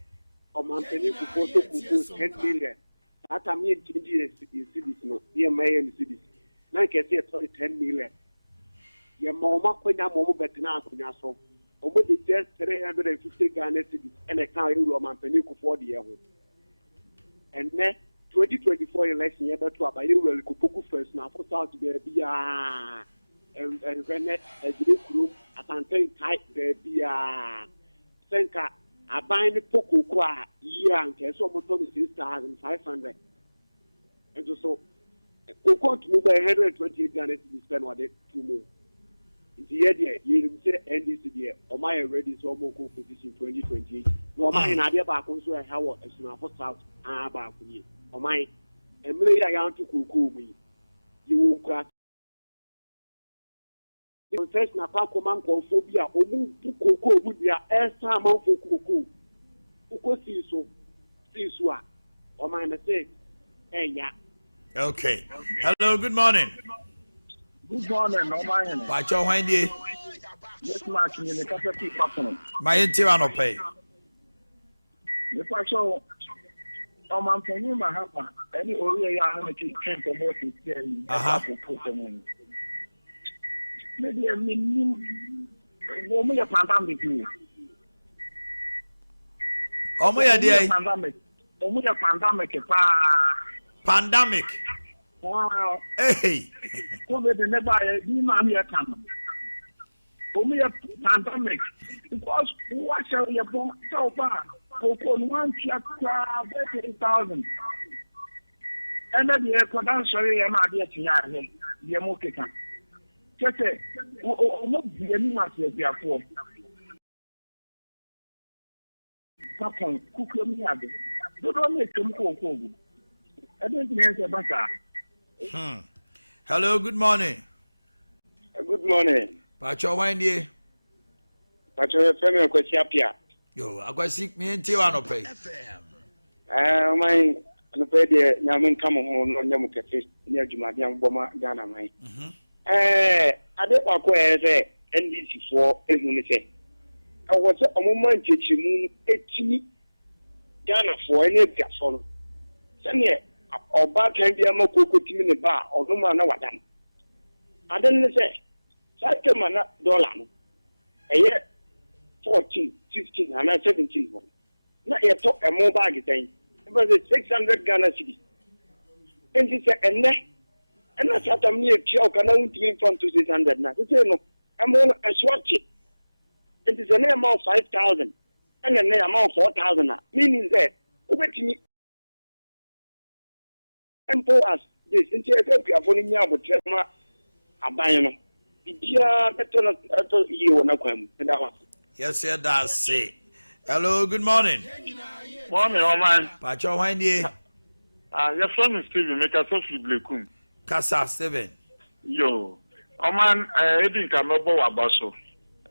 Omanhene Kufuor so Kufuor 10 million. That time you change in cities no. In cities. Now can say 10 million. Your mama kwenya momo betina akunya so. Omo dey just 350 Ghana cedis and a can you Omanhene Kufuor the year. And then 2024 election year to about you will Kufuor first now for South baby and when a group at antain type baby Senka a buying the Poco qua year and so almost 6,500. And so Coco to move by 128 Ghana to spend what they 2 more. The idea you say NDC or my already so more position 2028. No, my idea back also a how as soon as South about me. Or my Emily I want to cook me. You will crack. The first Napacoman phobia, or move to cocoa would be a time for cocoa. Cocoa see so, or my mistake. Hey, yeah. Okay. Hello, good morning. Good morning, Omanhene. Pacho Wendy. This match in the Catholic Pattern. My Tirano pay. The Pacho Omanhene Mahapa, any Oria Yahoo came for more to say. Maybe a minimum woman of pandemic. Oh, my idea. Pandemic. Pandemic. Wow. Hey. COVID never be man here come. Only a pandemic. Because what shall you born so far? On 1 year, 30,000. And then the economic am not yet here. The Mokikan. Just say, not the animals here for. Papa, cook me up. Don't make them cook. I don't answer better. Hello, good morning. Good morning. Pacho Wendy. Pacho Family Okwesi Apia. Yo, I got sick me and Tirano pay. My no pay the Yamin come home on Yamuka near Jumadian Boma Ghana. Ade Akye Abia NDC for Ehunise. I was a moment to Echini Ghana for any person. Send or back and be a more cocoa in the bar or no man. I didn't say, $5 a year 14, 15, and 17. Not yet talk a more bag thing. It was 600 Ghana cedis. And he said, and that's what I'm near Choke and I won't be from 600 now. I'm on a swatch. It is a name of 5,000 and a name of 4,000. Meaning that, wait me. And for us, this in the California would tell my Abaya. Yes, sir, that's it. Hello, good morning. Morning, Oman. Pacho Wendy. Your son is Steven, make a social blekum. Casa 7. Yo, Oman, I think I'm about Abaso.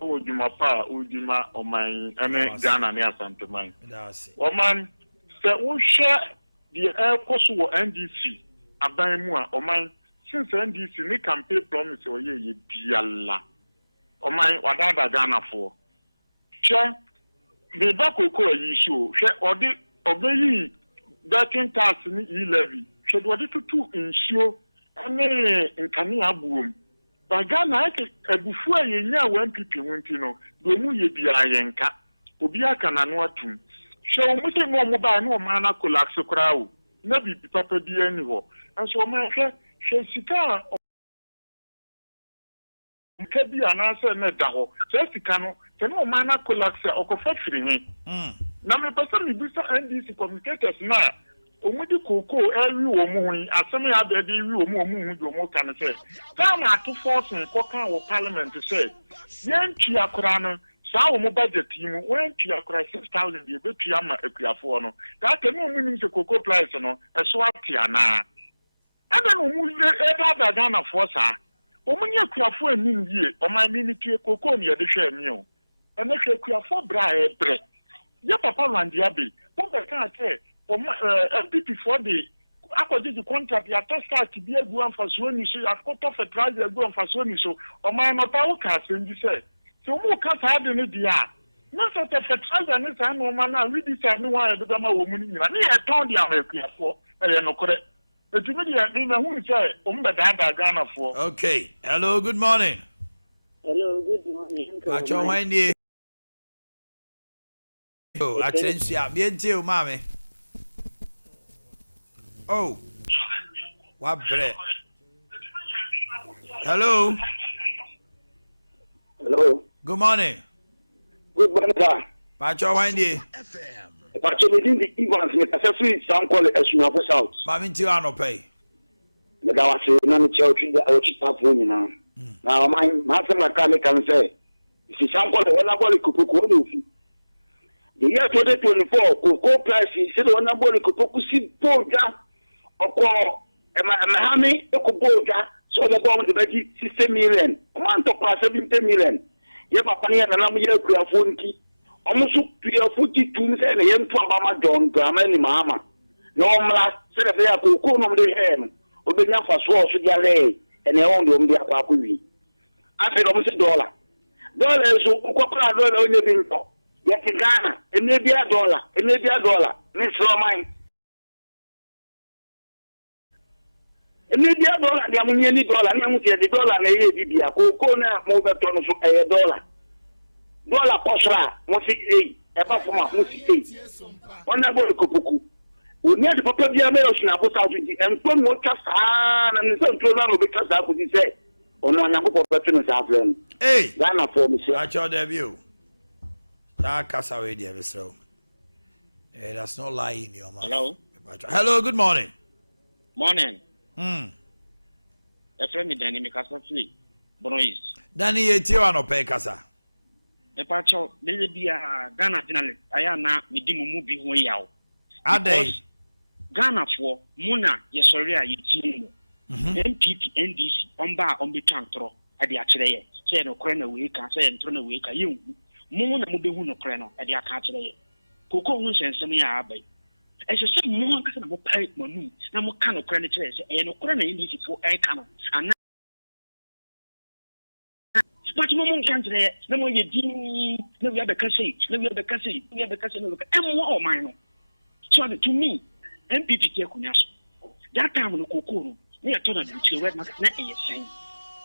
Ujima Ujima, Oman, and Ghana near Santa Man. Oman, the share the air course NDC, Abayamua, Oman, since NDC, they campaign promise or ye biala. Oman, Wadada Ghana for. Share the Bakoko issue, share or the obey backing tax in levy, should what it to ensure any in Kania boom. But Ghana, a before you know when people went, the Muye Biayanka, Obiaka and Watum. Show me more mobile, no man, I could lack so crowd. Never be papa be anywhere. And so, my friend, Shesika can be an answer, Nedaho. Jessica, no man, I could lack or confectioning. Now, my person, you do NDC communicators now. Omudi Coco, every woman, as some other day, you more can say. Down at 2 force in Coca or Parliament to say, Yan Chiakurana. Sao mo budget team when to acquire 6,000 the bit yama equiafono. That can mean the cocoa price no a swatiana. And then we ever Ghana for sa. Omuni equiafo nin ye or my minute cocoa near the share meal. And if you equiafo bra bread. Ya papa Randiabi, what the can't say for MPP for the according to contract, you have to be a good for Sony, so you have cut off a price a good for Sony, so or my not our cast and you say. So who can't have any idea? Not that the fertilizer is san no man na we decide no one do ma wo mu ni na e ton dia ma akuafo e no kore etumi dia ni na hu say be da Ghana for. Okay. Hello, good morning. Hello, good morning. Pacho Wendy. Oh, Accentia, bien too, mommy. Oh, what bread? Hello. Hello. Good morning. Good morning, sir. Pacho Wendy. Pacho, we didn't even see a free sound call as you have out. Mammy Tiano pay. The guy was saying, I'm a child, now. Now, my master mechanic can say, if you sound call the one Kupu. The year 2024, cocoa price is on a body Kupu see Boga or call a Mahami, a Kuboga, so the bomb to be 60 million, one to pass 70 million. You have a penny and another year, Funky, almost 42 and a young Pama John, Grammy Mama. No more, said they are cocoa on the hand, or be enough for sword to their lay, and they own them their Papu. I said almost $1. Dollars who cocoa on the window. Yet in Ghana, it may be $1, it may be $1. Miss Romain. It may be $1, the Amuniani dollar, and the dollar may be a coconut mobile ton for $1. Dollar postra, Mosi A, apart from Mosi A. One about Kupuku. We need to prepare the American about and some more cast and some children will be cast out, he said. On one of the Hey, Ghana for me, sir. Pacho debut. That's away there, Mr. That's not lying in your mouth. Hello. Hello, good morning. Morning. A friend Danny Mikasa Flee. Bonois. Danny, you no pay casa. A pacho, there be a Ghana journalist. I am now with the movie Yaw. Ade. Ghana for Muna, yes, sorry, you NPP, NDC, on the Tantro, Ade Akye. Say no corner week, and say and turn away, you. Mona Mubu no crano, Ade Akye. Coco wants and some abbey. As a some more kind of pipe monu, no more kind of credit, and no corner in this for air cannon. And but no one can't say, no more you ding, no other country, no other country, no other country, and more mine. So to me, MPP Kunas. That time on the Coco, we are told to the web market, not a saying.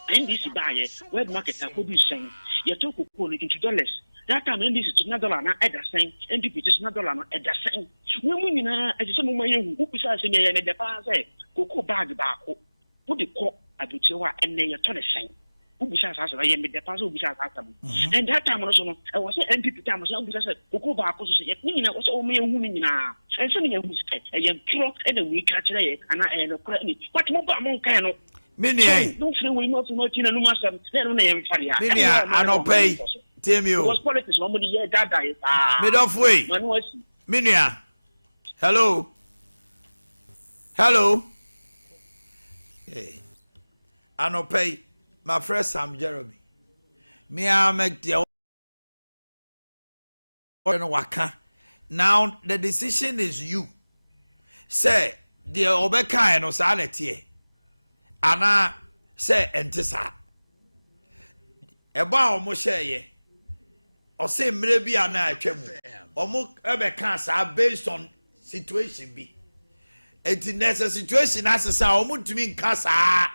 And this buyer, web market, I could be saying, you talk of into dollars. That time, and this is $1 at the same, MPP just $1 at the same. When women are at some of my own, who besides me and the past, Coco bag back, put the court at the Chihuahua and they are told the same. Who besides us, I am with the puzzle besides them. And that time also, I was an MPP time, because Coco back was a was only a woman now. And something who's a young clock and a week catch and I am a credit. But no, I'm kind of. Minia, don't feel we not much in a number of Minia, I don't pay. Tim you. Was politics, nobody yet that died. Mid off way. Minia. Hello. Hello. Hey. I don't pay. My friend Sam Jeremy. Me, I make the waka. Now the decision is you. Say the Obeka and Osaleti. Ana say entisa. Eba omo share or say maybe ana atwemu. Omo ebeka sa based on situation be. It is a situation as a omo tumi nkasa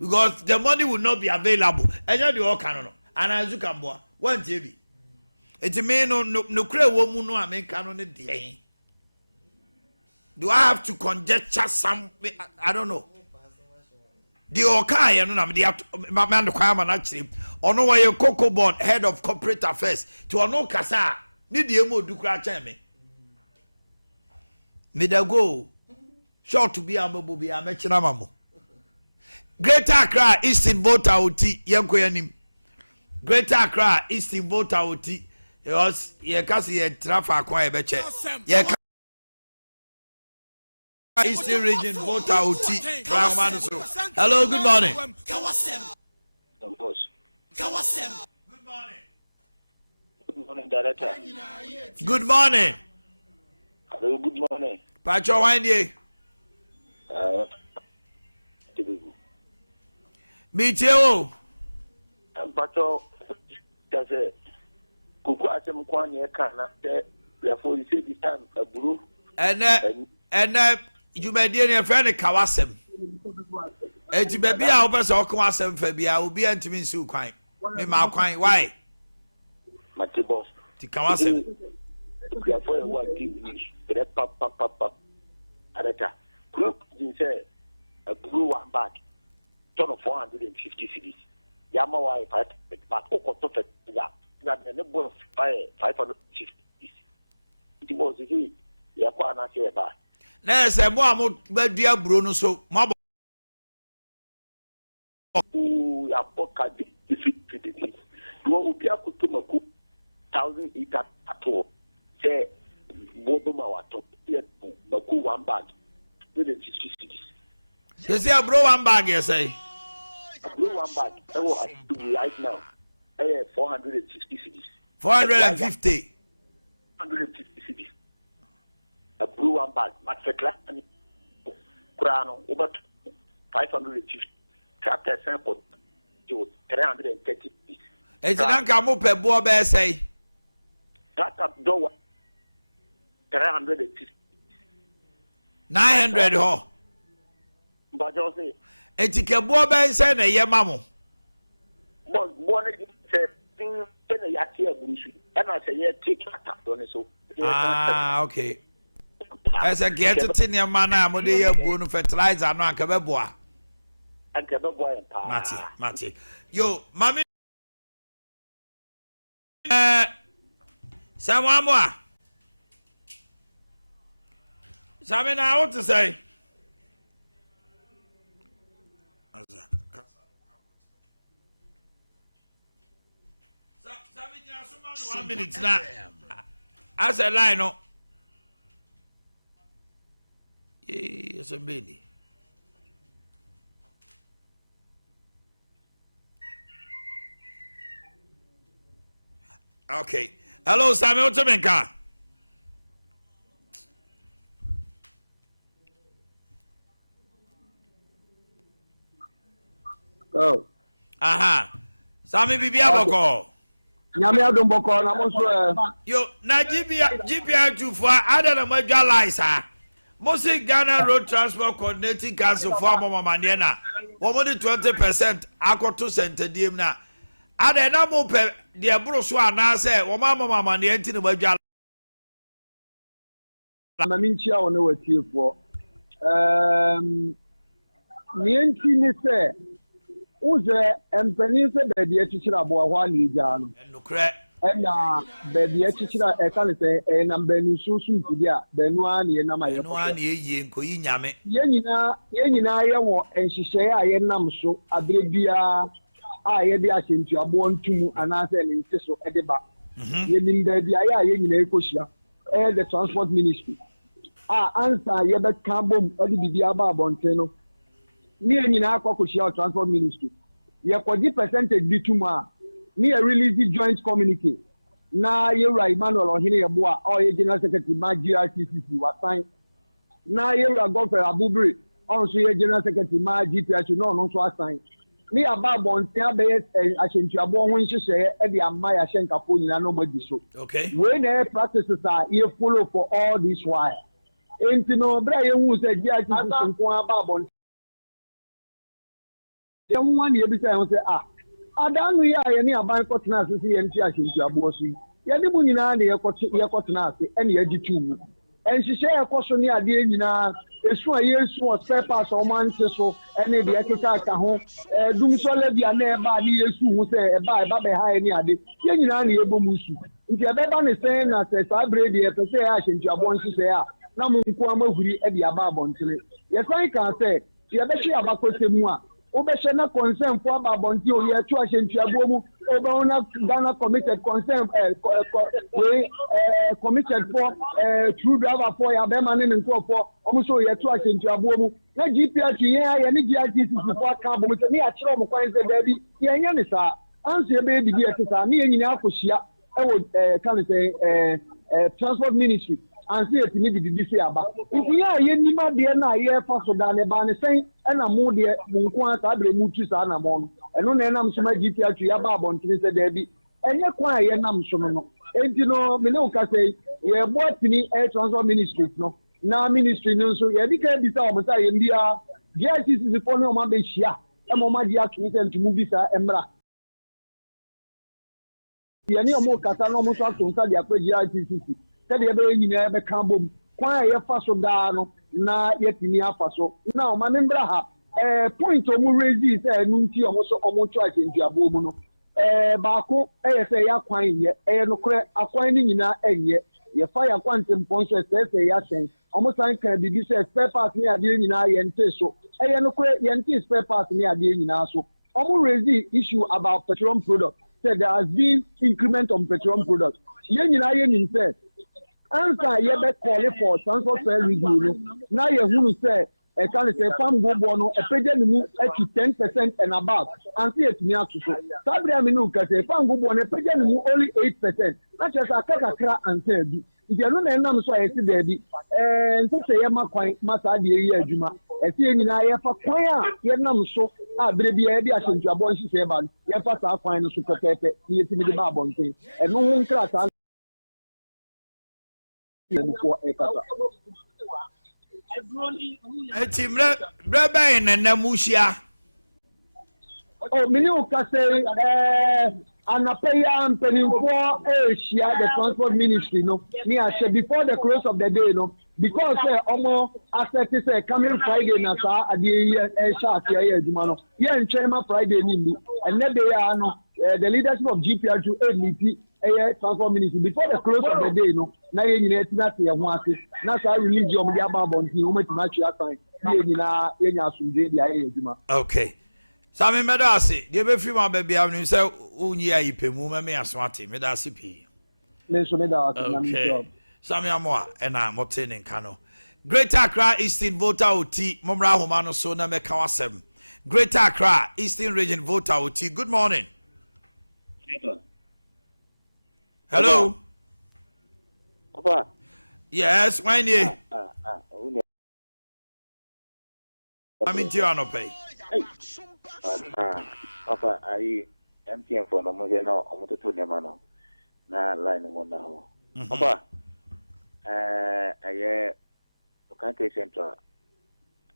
because the money will not be available. Enyo the all can no. Ana azukamboa. One be. It mean no kre wo mu no amenka no ne de. Do I have to conjecture some I don't know. The Okai no na the man the kwama na chim ono wa ye Cocoa Board head of corporate affairs to ono kasa ni die mo du kra cha me da go short to be amabu bi amechina mamo Greater Accra Eastern voter oti yenko yanim Greater Accra Eastern voter oti because ye kasi ye trafa kwa ye beche ye Eastern region voter oti hello good morning Of course. good morning Good morning, Director. good morning Hello, good morning. Pacho wande meet you Pacho, that's it. Kuku asem kwanye kana Therefore, you say this time a brew. And you may dear your friend Kawasem. And you may be our person or Kawasem Fabia will be to me so quite. Me my quite why? Matibos. To Kawasem. Therefore, what give me the papa. Adaka. Group, you say a brew one bag. Ton of 450 cities. Yamawa, if I but Okoto, that the number of 550. It was he. Yakwana say about. There's a more dear Bruno so mob. Oh, Yapoka defeat. You will be able to make 1,000 acres at all. Say, Boboma Wato, Baku one bag, 150 cities. You see a bro one bag, you say? A bro one bag, right now, 460 cities. 450. 150 cities. A blue one bag, Maxaclan, Kurano, over 550. Chapter sample to 330 cities. It's an uncle per boy, say. That up door 350. 900 ho. But you say, it's a boy, say, a year mammo. But one said, and I say, yeah, take that on so. Ah, okay. As a get it in your manner, Modia Bruno fertilizer, no, Cabeboa. And Cabeboa, Matty. Yo, Mammy. Someone more. Something I want to say. 1 minute now. As a line, no. Yes, a baby. Okay. Hello, Samuel Tomenka. Oh. Aha. Sami Bibia Boko. Nyame adom boko na mo so Yo, na GPR 2 for Ada Major Liza. Mostly Ghana Road Transport Coordinating Council for Mama Maniana. 20% Akoto Center Dim na. Ada na mo pe de bro so ana say wo Mama Maniana nti ne Major. Na minchia wona watiefo. Nienti ni se uze empeni se baby echichira abo ahwa ni ija no. Enukre. Ena baby echichira e kan se e na mbani susu ntidia benu ani na maye. Benu ani eye nkoyi nyame. Ye nyina ye wo enhihye a ye nam so abrebia a ye de asentu abo ntumu anase ne ntiso edeba. Ye nim baby a ye nyina ekohia. The transport ministry. Answer ye be kambom odi bibia aba abonten no. Me nyina akokohia transport ministry. Ye kwaji percentage bituma. Me release the joint communique. Na ye right Emmanuel Omanhene Yaw or ye general secretary ma GRTCC was signed. Na ye Godfrey Abubri also ye general secretary ma GPH no so assign. Me aba abonten be asentu abo ho nhyehyɛ e de amaya hyenkafo nyina no madi so. Okay. We na practices are ye follow for all this while. Enti no bra ye hu se GRTCC nko aba abonten. Ye one ye bi say Adanu ya ye ni aban kotena asisi ye nti ahyintu abosu ye ni mu nyina na ye kotena ase ene ye ditu enhihye ye koso ni ade nyina esu a yesu o spare parts o man so ene de ekeka aka ho dum so le bia na eba ni yesu hu se eba be ha ni ade ye nyina na ye bomusu nti ebe ba ne sen na se sa bread ye pese ya ahyintu abo nhihye a na mu nko amahuri e de aba abontire ye san kan se ye be hwe abakosemu a Obeshe na concern for Babonti o ye tu asentu abomu obona Ghana committed concern committed for true driver for ya be mane nko for omuso ye tu asentu abomu na GPR ye ni GRTC for ka bomu ni a kire omo kwan se baby ye nya ni sa anso ye be bigi ye sa ni nyina akohia e wo kan se transport ministry and see it need to say about if you are any ma de na ye fa so da ne ba ne sen na mo de mo nko aka bre mu tu sa na mo no na nam so ma GPR tu ya ba abontini se da bi enye kwa ye nam so no enti no me ne o ka say ye botini air transport ministry no na ministry no so ye bi ka bi sa o sa ye mbia GICC for no ma be hia e mo ma di atwe se ntumu bi sa emra ye ni o mo kasa no mo so aso sa di akwa GICC se de be nyina be kan bom kwan ye fa so da no na ye tini afa so na o ma ne mbra ha point o mu raise say nu nti o mo so o mo choice nduabo mu no baako say ya kwan ye no kore akwan ni nyina enye ye fa ya kwan tempon say ya sen o mo san kan bibi say spare part ni ade nyina ye nte so no kore ye nte spare part ni ade nyina so o mo raise issue about petroleum product said there has been increment on petroleum products ye nyina ye nim say answer ye be call for transport fare review na ye hunu say can say farm go bono a page mu at 10% and above and see it me to so sabria me no ka say farm go bono a page mu only 8% na just akaka kra and say bi je no na nam so ayesi there bi nso say ye makwan masa de ye adwuma esi nyina ye fa kwan a ye nam so a bere bi ye bi asentuabo nhise ba ye fa sa kwan no so pepepe ye ti bi de ba bonten eno hu nkra ta before ekata eti brebe in namushia oh mini o ka say anapaya mpenimfo share the transport ministry no me I before the close of the day no because omo asset say coming Friday na sa ade ye sha tia ye aduma no ye nchema Friday ni ni and that day no the leadership of GPR to ADP transport ministry before the close of the day no na ye nyina tina se ye ho ase na sa release your media ba bonti o matima twa asan ye nyina ye nya asumdwe dia ye aduma. Okay, Sami medasi de be fi ma be bia no se unyi ayipemu me aswate medasi pi me so medasi na mi job Sami amoa na mote ne nka no Greater Accra Eastern Voter Oti momra homa no so na meka wasem Greater Accra Eastern Region Voter Oti good morning. Hello. Papa. Yes, when you? I'm in Tiano Pay. Papa, I MTN for no more no omoto to nemano. Na line mo na ho. Papa. Aye Boakye Central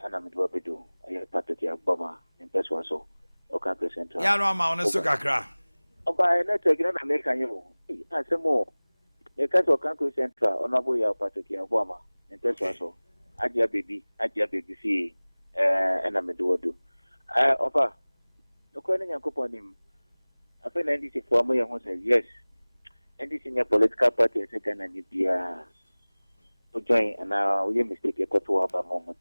ana midwa bedu. Aye Patrick Abia in person so. Boakye Central. Ya no ama on so kakra. Papa, network na make anyemo. Asemo because of Boakye Central, Honorable Yaw Patrick Abia in person so. Ade baby see and I'm do. Opa, no question yankopon him. I feel NDC for me who say yes. NDC in a political party and second and be join and now we mistake a to about moment.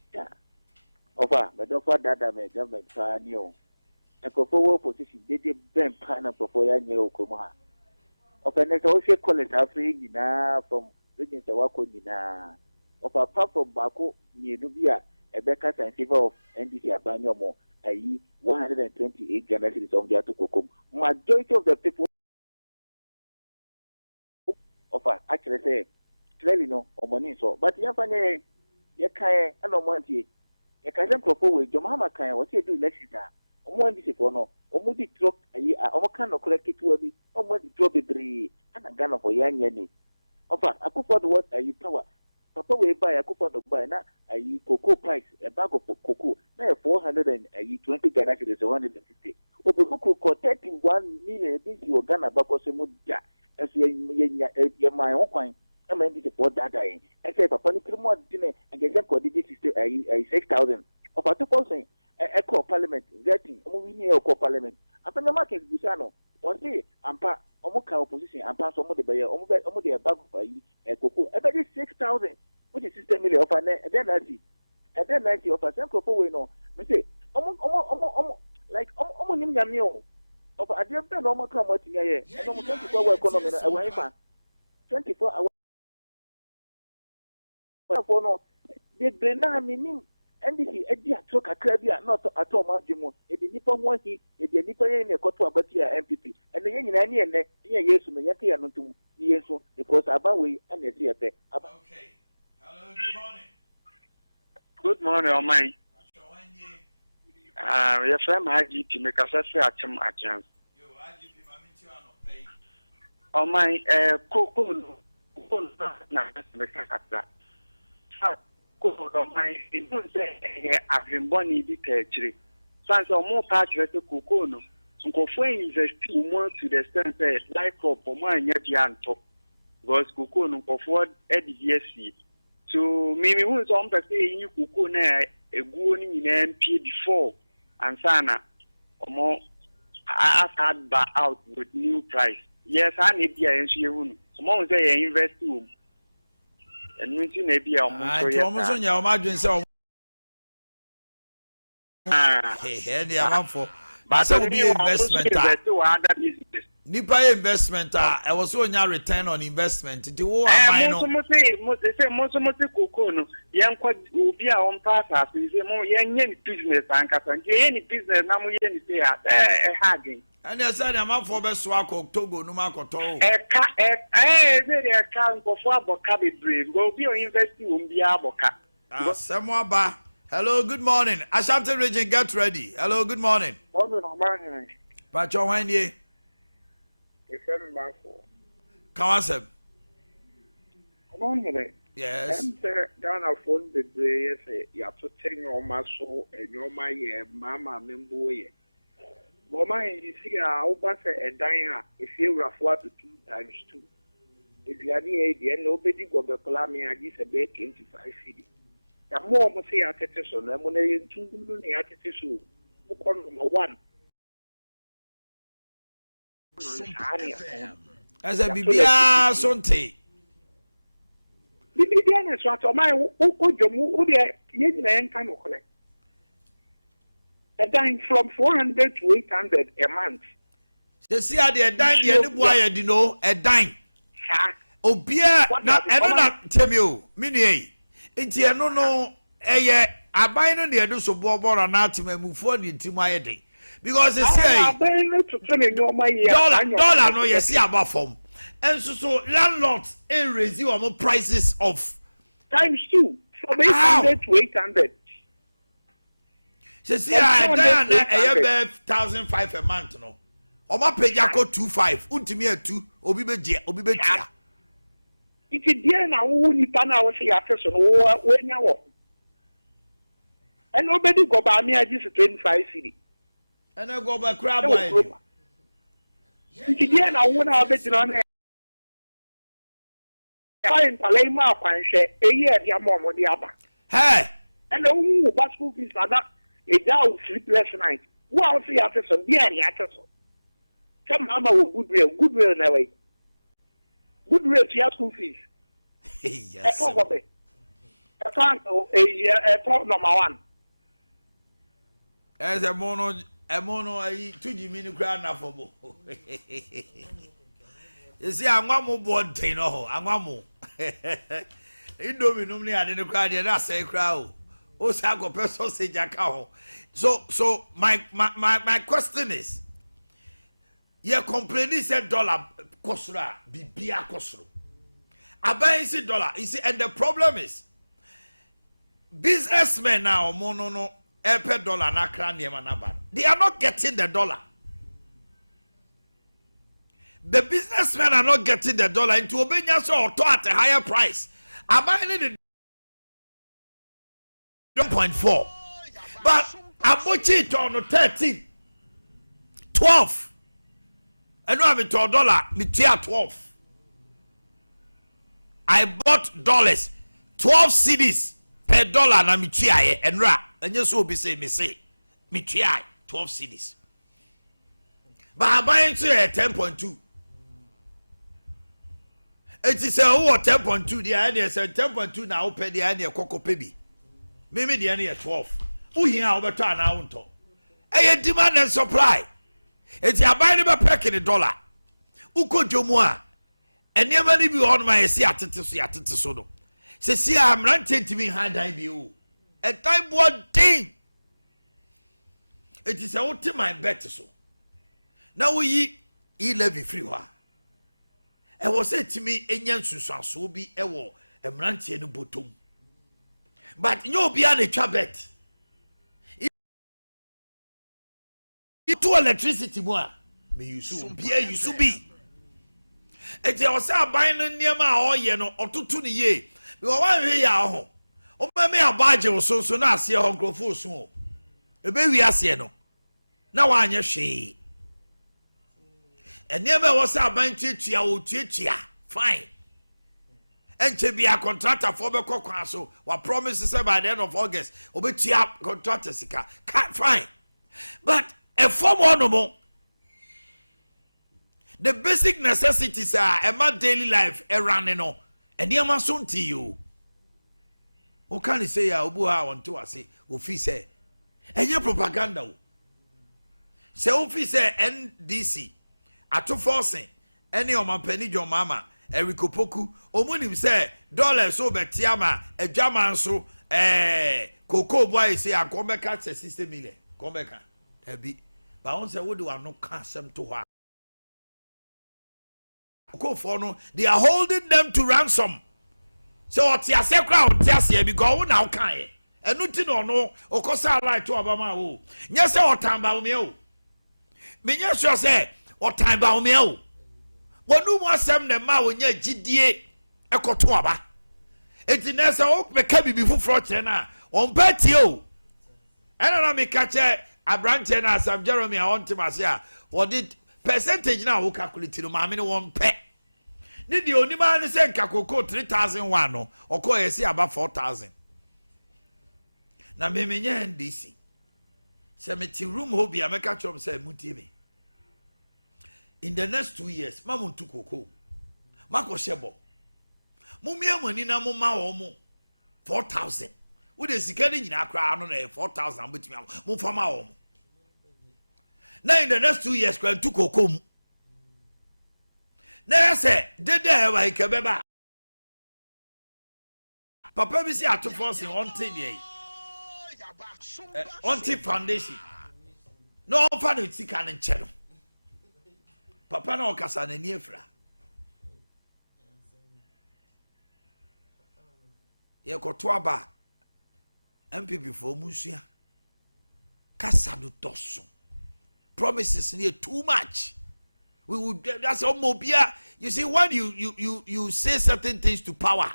Opa, but don't for that my government try new. And for forward position, they did Ben Pana before I knew Kuma. Opa, next also call it African from regions of Wakuna. Opa, apart from Bako, near Nubia, a better and favor of NDC Abanyomo. 128 Ghana cedis on the Atukokum. Majority of the people offer actually say clearly no or money so. But you find a kind and no money. A kind of propose your mama kind what you do election. One this for no. Omudi drop a year. Kind of collect it to be. Omudi drop a tree and a Ghana for young Yanni. Offer I could for what are you power. Papa will buy a coupon of buy now a cocoa price, a bag of cocoa, now 420 Ghana cedis 150. Or the cocoa for 31 million this your Ghana Bacosemudia as your my own coin. I mean, this is for that I say Papa Nikrimo dinner and get them for digits 6,000 of a 2%. A core parliament, getting moving a core parliament. After the market, Busano, one day, Ampa, Omoka opposition, and pass on the buyer, almost a bag of a cocoa. I bet it's 6,000, which is 60 million of an and then I see. And then I see of a sample for no. Me say, like Omonim Yamio of a dear friend, Omaka Martinia, and almost 24 hour economy, a wife, 24 hours. For no, they bring a meaning. NDC Edia took a crabia not at all margin. If the Nippon was he, if the Nippon in a quarter about your MPP, and the young nanny and yes, Mayaki and to yes, because Abawi and the theatre. Okay. Hello, Good morning, oh my. Your friend Haji to make a say at him at chance. Oh my, Coco, cocoa na the Cacata. Cocoa, my I've been born in the territory. Sans or more part of the cocoa. Go for invest more to the extent that like crop or more and yet yanto. Because cocoa no for EDSC. So maybe who's on the say you cocoa na a good in MP before and sana or more. I had back out with new price. Yes, I need the answer. Someone say invest too. And we see maybe almost on your margin. So, hey, the amount for. But so be investment. Nipa investment. I was so your return on investment. It will buy no. Most cocoa. Young quite will be on pass as we say more young business and any business. Now we say hagging. And I said, I'm up for best swag of Togo, no marco. Very account for Boakye brave. Go be investing on the Aboka. Samoa Ba. Hello, good morning. Ashanti region, get ready. Hello, good morning. Pacho Wendy. Kawasem. Yes. Ghana phone the day, say, you have to take your muscle and your my mama membo. Mama, you see, I'll pass a diner if you were 4 to 2 times 2. If you are the idea, nobody got the calamity, I just a bed 25 city. The more must say at it, so I'm going to 2 million at it. So, number 1. As a Bibia Sonte. Bibia is what my who the kind of collect. A dime from 400 to 800 a month. They see how they dine the boy, you know, a dime. Oh, beer, not ever tell you, Mini. It's a no, I buy no near do so bob or an ultimate move for the to my day. Because they say, dollar, no, you see about form. And so landlords raise you on prices of times 2 from 800 to 800. See, I done 1,005 a month, no. Or my pay yako 2.5, untimia 2, obibeja. It's a dear now, who you pan out say after so when you walk. And nobody go by me, I just 25 city. And I go by crab. It's a dear now, when I bet on fine Palema and share a year, the mom or the other. Hey, and the bus school fees are that. A down sleepless night. Well, see after some dear after so. Some mama will good real in a way. Good real to your school fees. Yes. A can't a top number 1. As a mono, I 2 Jimmy Grand affable. You see, I'm one more board, Tano. I'm one more. You don't normally I didn't cry, I say crowd. Osago person say Jakao. So my question is, you complaining said dollar kosra bibia kosro. Abai say dollar. You see, and the problem is businessmen now mono per dollar na kran naba. They are not getting the dollar. The businessmen are not getting the dollar into obenya so at a higher price. Abai the 1.4, but I'm watching it on 13, 12. I know I'm $12, me 12. I bought dollars, 12 cedis per dollar, na me try and ra. And just so be say, me try 12 cedis. But I'm buying to 10.2. It is a 10.2. The idea is 10.2 now. Pay the idea cocoa baby. Maybe the idea 12. Who here over time now? A demand and supply. It's a buying a pack in $1. Uko Jomua. And never leave you on my sea at sono. Say, see, I'm ranting to me hand I view. A time one thing. It is a ultimate better so. Now we eat levy free. And was said to me, Enyan Susan so be a war, a ranting in bottom. But you be an chabet. To electricity more. May you soon be a you be. Eti o say aban no niam a oye no otutu ne ye. Because one hwe ya ho. O me abaje wo so na ase ho nkrofo so o. Ebe wi ase no. Na wa anye hwe. Eniam e wo say aban tuatua o tuatua. Fine. Enche bia contractor for be kokwa so. Wa promise say by the end of August, obetua contractor sika. Fine. But a form one the basic necessities are a daily life running on and the Amazon to you. Who can you say I want to say Ufi say and your propaganda say Ufi say NDC at to forcing any of my penny your mama Eriko Poku Omunim say dollars so betiama a German so Coco boy say I come back at 60 million. Come back. Ebi. But once what do I no cash them to her? For no, they are holding them to ransom. So what you say crowd just here because now can and nothing or no or cause I like to Obama. Oh, yes, what time about me? Oh, me yes, you say what time about me? Oh, what no more some the ma when you GDA a cotuaba. It's in as a oak me can be before Frotena on Betio. And I may catch a branch and as I'm Jeremy, I want to myself. What did percentage now who calculate no mammy one pet? Did the only man say Kakoko 3,001 or call a see about 4,000? Now, me and DC. Cemetery room hobby, I make a chop say Mutibi. In the next 2 years, Mamun to Coco. Marco Shebo. Mumia Monina Muma Omo 4,000. With a second in a crown on a 4,000 between Mufama home. Now in the next 2 years, Grand to Coco. Now I say, did there like a baby? Papa, we see how to force in on TV. On TV foundation. No fun with Sikan and Channel. Papa no Casan and Yefra. Yekotoaba. MPP for Musia. Kasadu Tosso. Promises near too much. We would that's all mobia. You see, when you say certain things to power,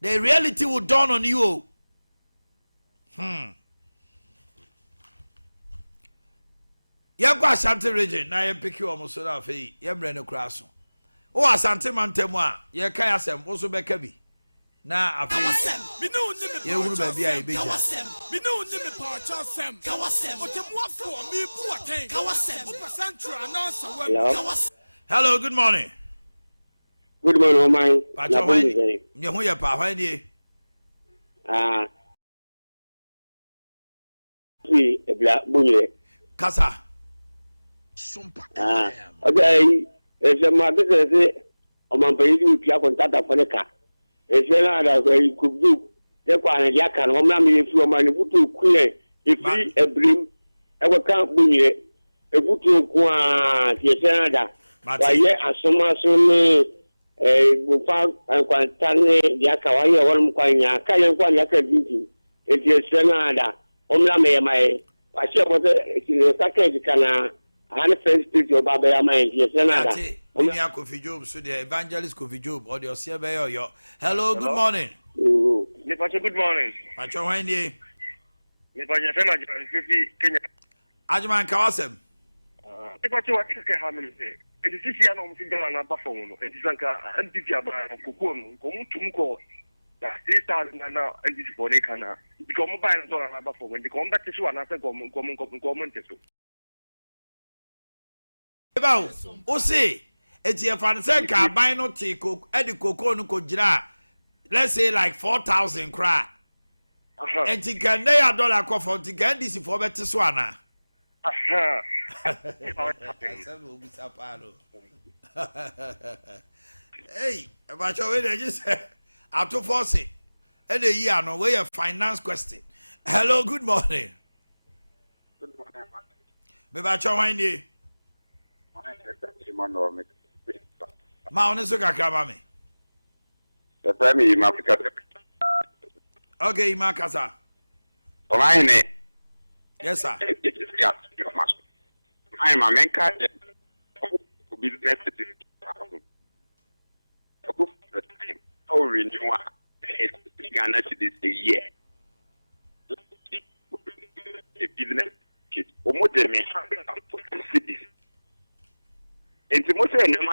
the reality will dawn on you. Yako Asante region, na pick you almost so fe, Yembreno Crasso. Oh, Asante Mantemwa, Yakaya Sem, also Bekabi. Na afi ye huru ba bia e beja mi no ni me pa cha sem kawasem otemwafo mi bu aten kawasem central announce we hello good morning oh my pacho wani nye hu ye pa hwan die si ebla bunye kasa Sompa okay e ma be se o man pa yi ti akontata foneka Eshena da very kubu de kwa na ya kan o ma me fu o ma ne butu kuye e free ebrim e ko kan bunye e butu ko a eshena da wa ye asoma so ne bu fa kwa tane ya ka wa ye won kwa nya ka ye kwa ya ka binti e eshena da o ma me mai wa she ko de package kana an first stage o baba ya mai eshena da Onya Kofi Job, so the evangelist Kofi Job, or the Osebe yo. Hello, good morning. Good morning. Pacho Wendy. Kenya. Ajman Kawasem. Pacho, what is happening? It is this year, no, I'm Buffalo. It is like a MPP about Kukum, Komutumko, 3,000 now, and this for the Kana. Become mobile and dollar Buffalo when the combat is one after common. About Ose. It's your fancy car buy no take Eddie Coco no kojira. Let's say like 4,000 cry. And you can lay a dollar for to get this for better swana. Hey, about your way, they just out to force it. And a year no way a finance question. Hello, good morning. Good morning. About your windy. Ma on so kakra ba me. The family ma Africa. Okay, ma kasa. Omanhene. Yes sir. I am a man business. Ghana cedis a year. A business case, almost a 140 cities. And to most of them,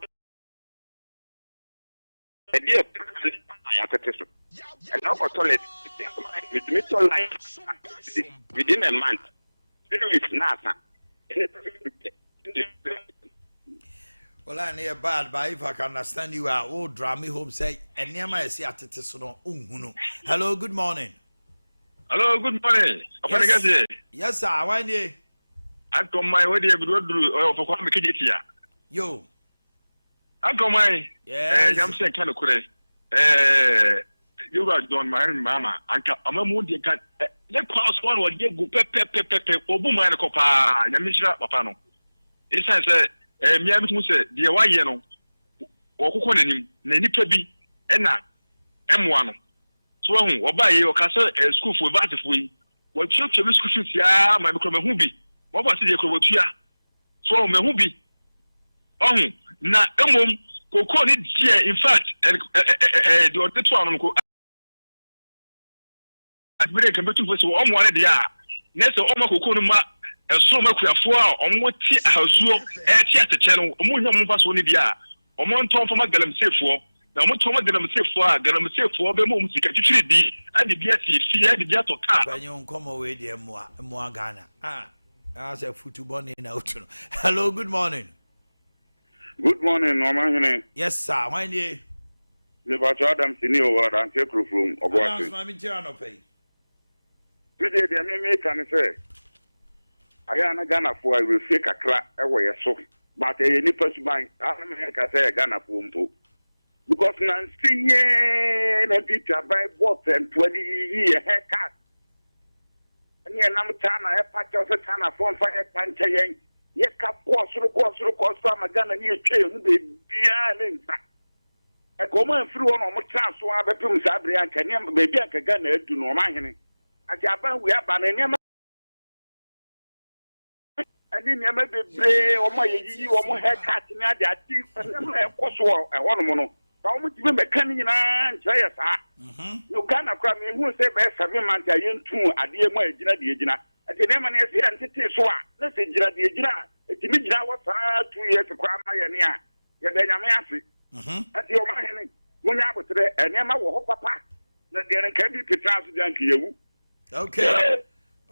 a dear I have to test. And now for toilet, with metal life within a month. It's NASA. Well, I near bad, but if I can understand you are all drama home say, and near my see at it. Hello, good morning. Hello, good morning. Yes, sir. Why do I come my way for come make it here? Yo. I come my I'm saying kind of correct. You are doing my mama. I'm a moody cat. The class one would get go pepe or boom and a copa. Yamishra Papano. It's as a Miami Muse, the Awayano, or Kukonim, Nenipabi, Enna, M1. So, or buy your castle a school for Batifui. What church of school ya, my become a hubby. What was it, Kobotia? So, Mehubi. Oh, na Emum, Koko need here, in fact, and the other at very computer was one the year. Next, Oma Kokonuma, a summer craft on what a house, a channel, Omunham was only the Omon Tom from a Galam safe for. Now, what Tom Galam safe for, Galam safe for the moment, can be, and the BSC, fear the Biato car. When you come away, dear Moa Ghana. As a football in out. Hello, good morning. Good morning, Omanhene. Yes, sir. Why do you? The Bachelor Adam Senior and take from Boakye. My Michiano pay. Today, the enemy can say, I am a Ghana for I will fake a crack away so. But a nippers bank, I can say a Ghana pumpo. Because Nancy, a teacher by both and 20-year haircut. And yet, I'm Tana, a patch of a Tana from fire puncher. Yes, course, I'm a Ghana near trail, the beyond. A common through on my chance, so I bet you Sabrian can baby a Ghana to no Omanhene. At Japan, we have banana. I didn't never be brave or my haircut in that teeth and course, I want to know. How much women can you try us? You cannot come in who say best 7 months a year too, a dear my Gina. At the name of the entity, so let's say Gina, it's Gina was 2 years to cry my near. You're the at your mind. When I was today, and Emma will hop papa. That there can be to transfer you. Okay.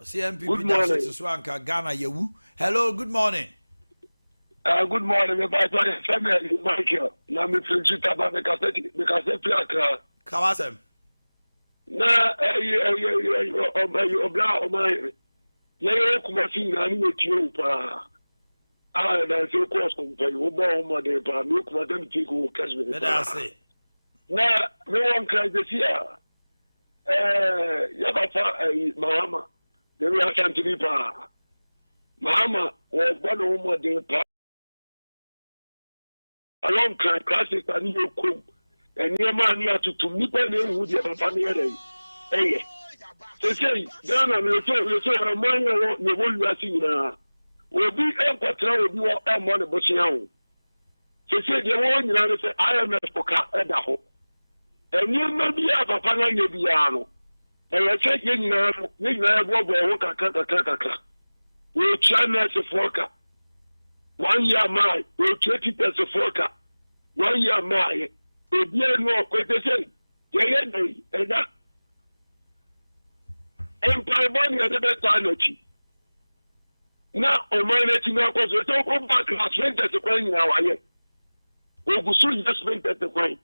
CMP Peter Swanka, Ghana, you. Hello, good morning. Good morning, my family, Michael. Now, me from Chitaba because they play Kawasem. Na, obla, my. Yeye kumafina animetio pa. Na se course company oba de pa me kuma dem take o cash me. That's it. Na me won cry this year. Ya ba fa mama. De we asan to pa. Mama o ba no mo de pa. Along cry classic and you come. And your man here to meet them who they are family. Eh. They say, Ghana, you say, a man you won't see now. Will be a patrol will be a money bushing. They say, the one you say, I am a poker at the home. And you may be a papa, you be ano. And I say, you know, we'll try as a forker. 1 year my, we'll treat it as a forker. 1 year my, we'll be a more, what they say, and that. Empire money at the best time. Now, Omanhene Yaw was a talk back last winter to coin now. I will soon just went at the coin.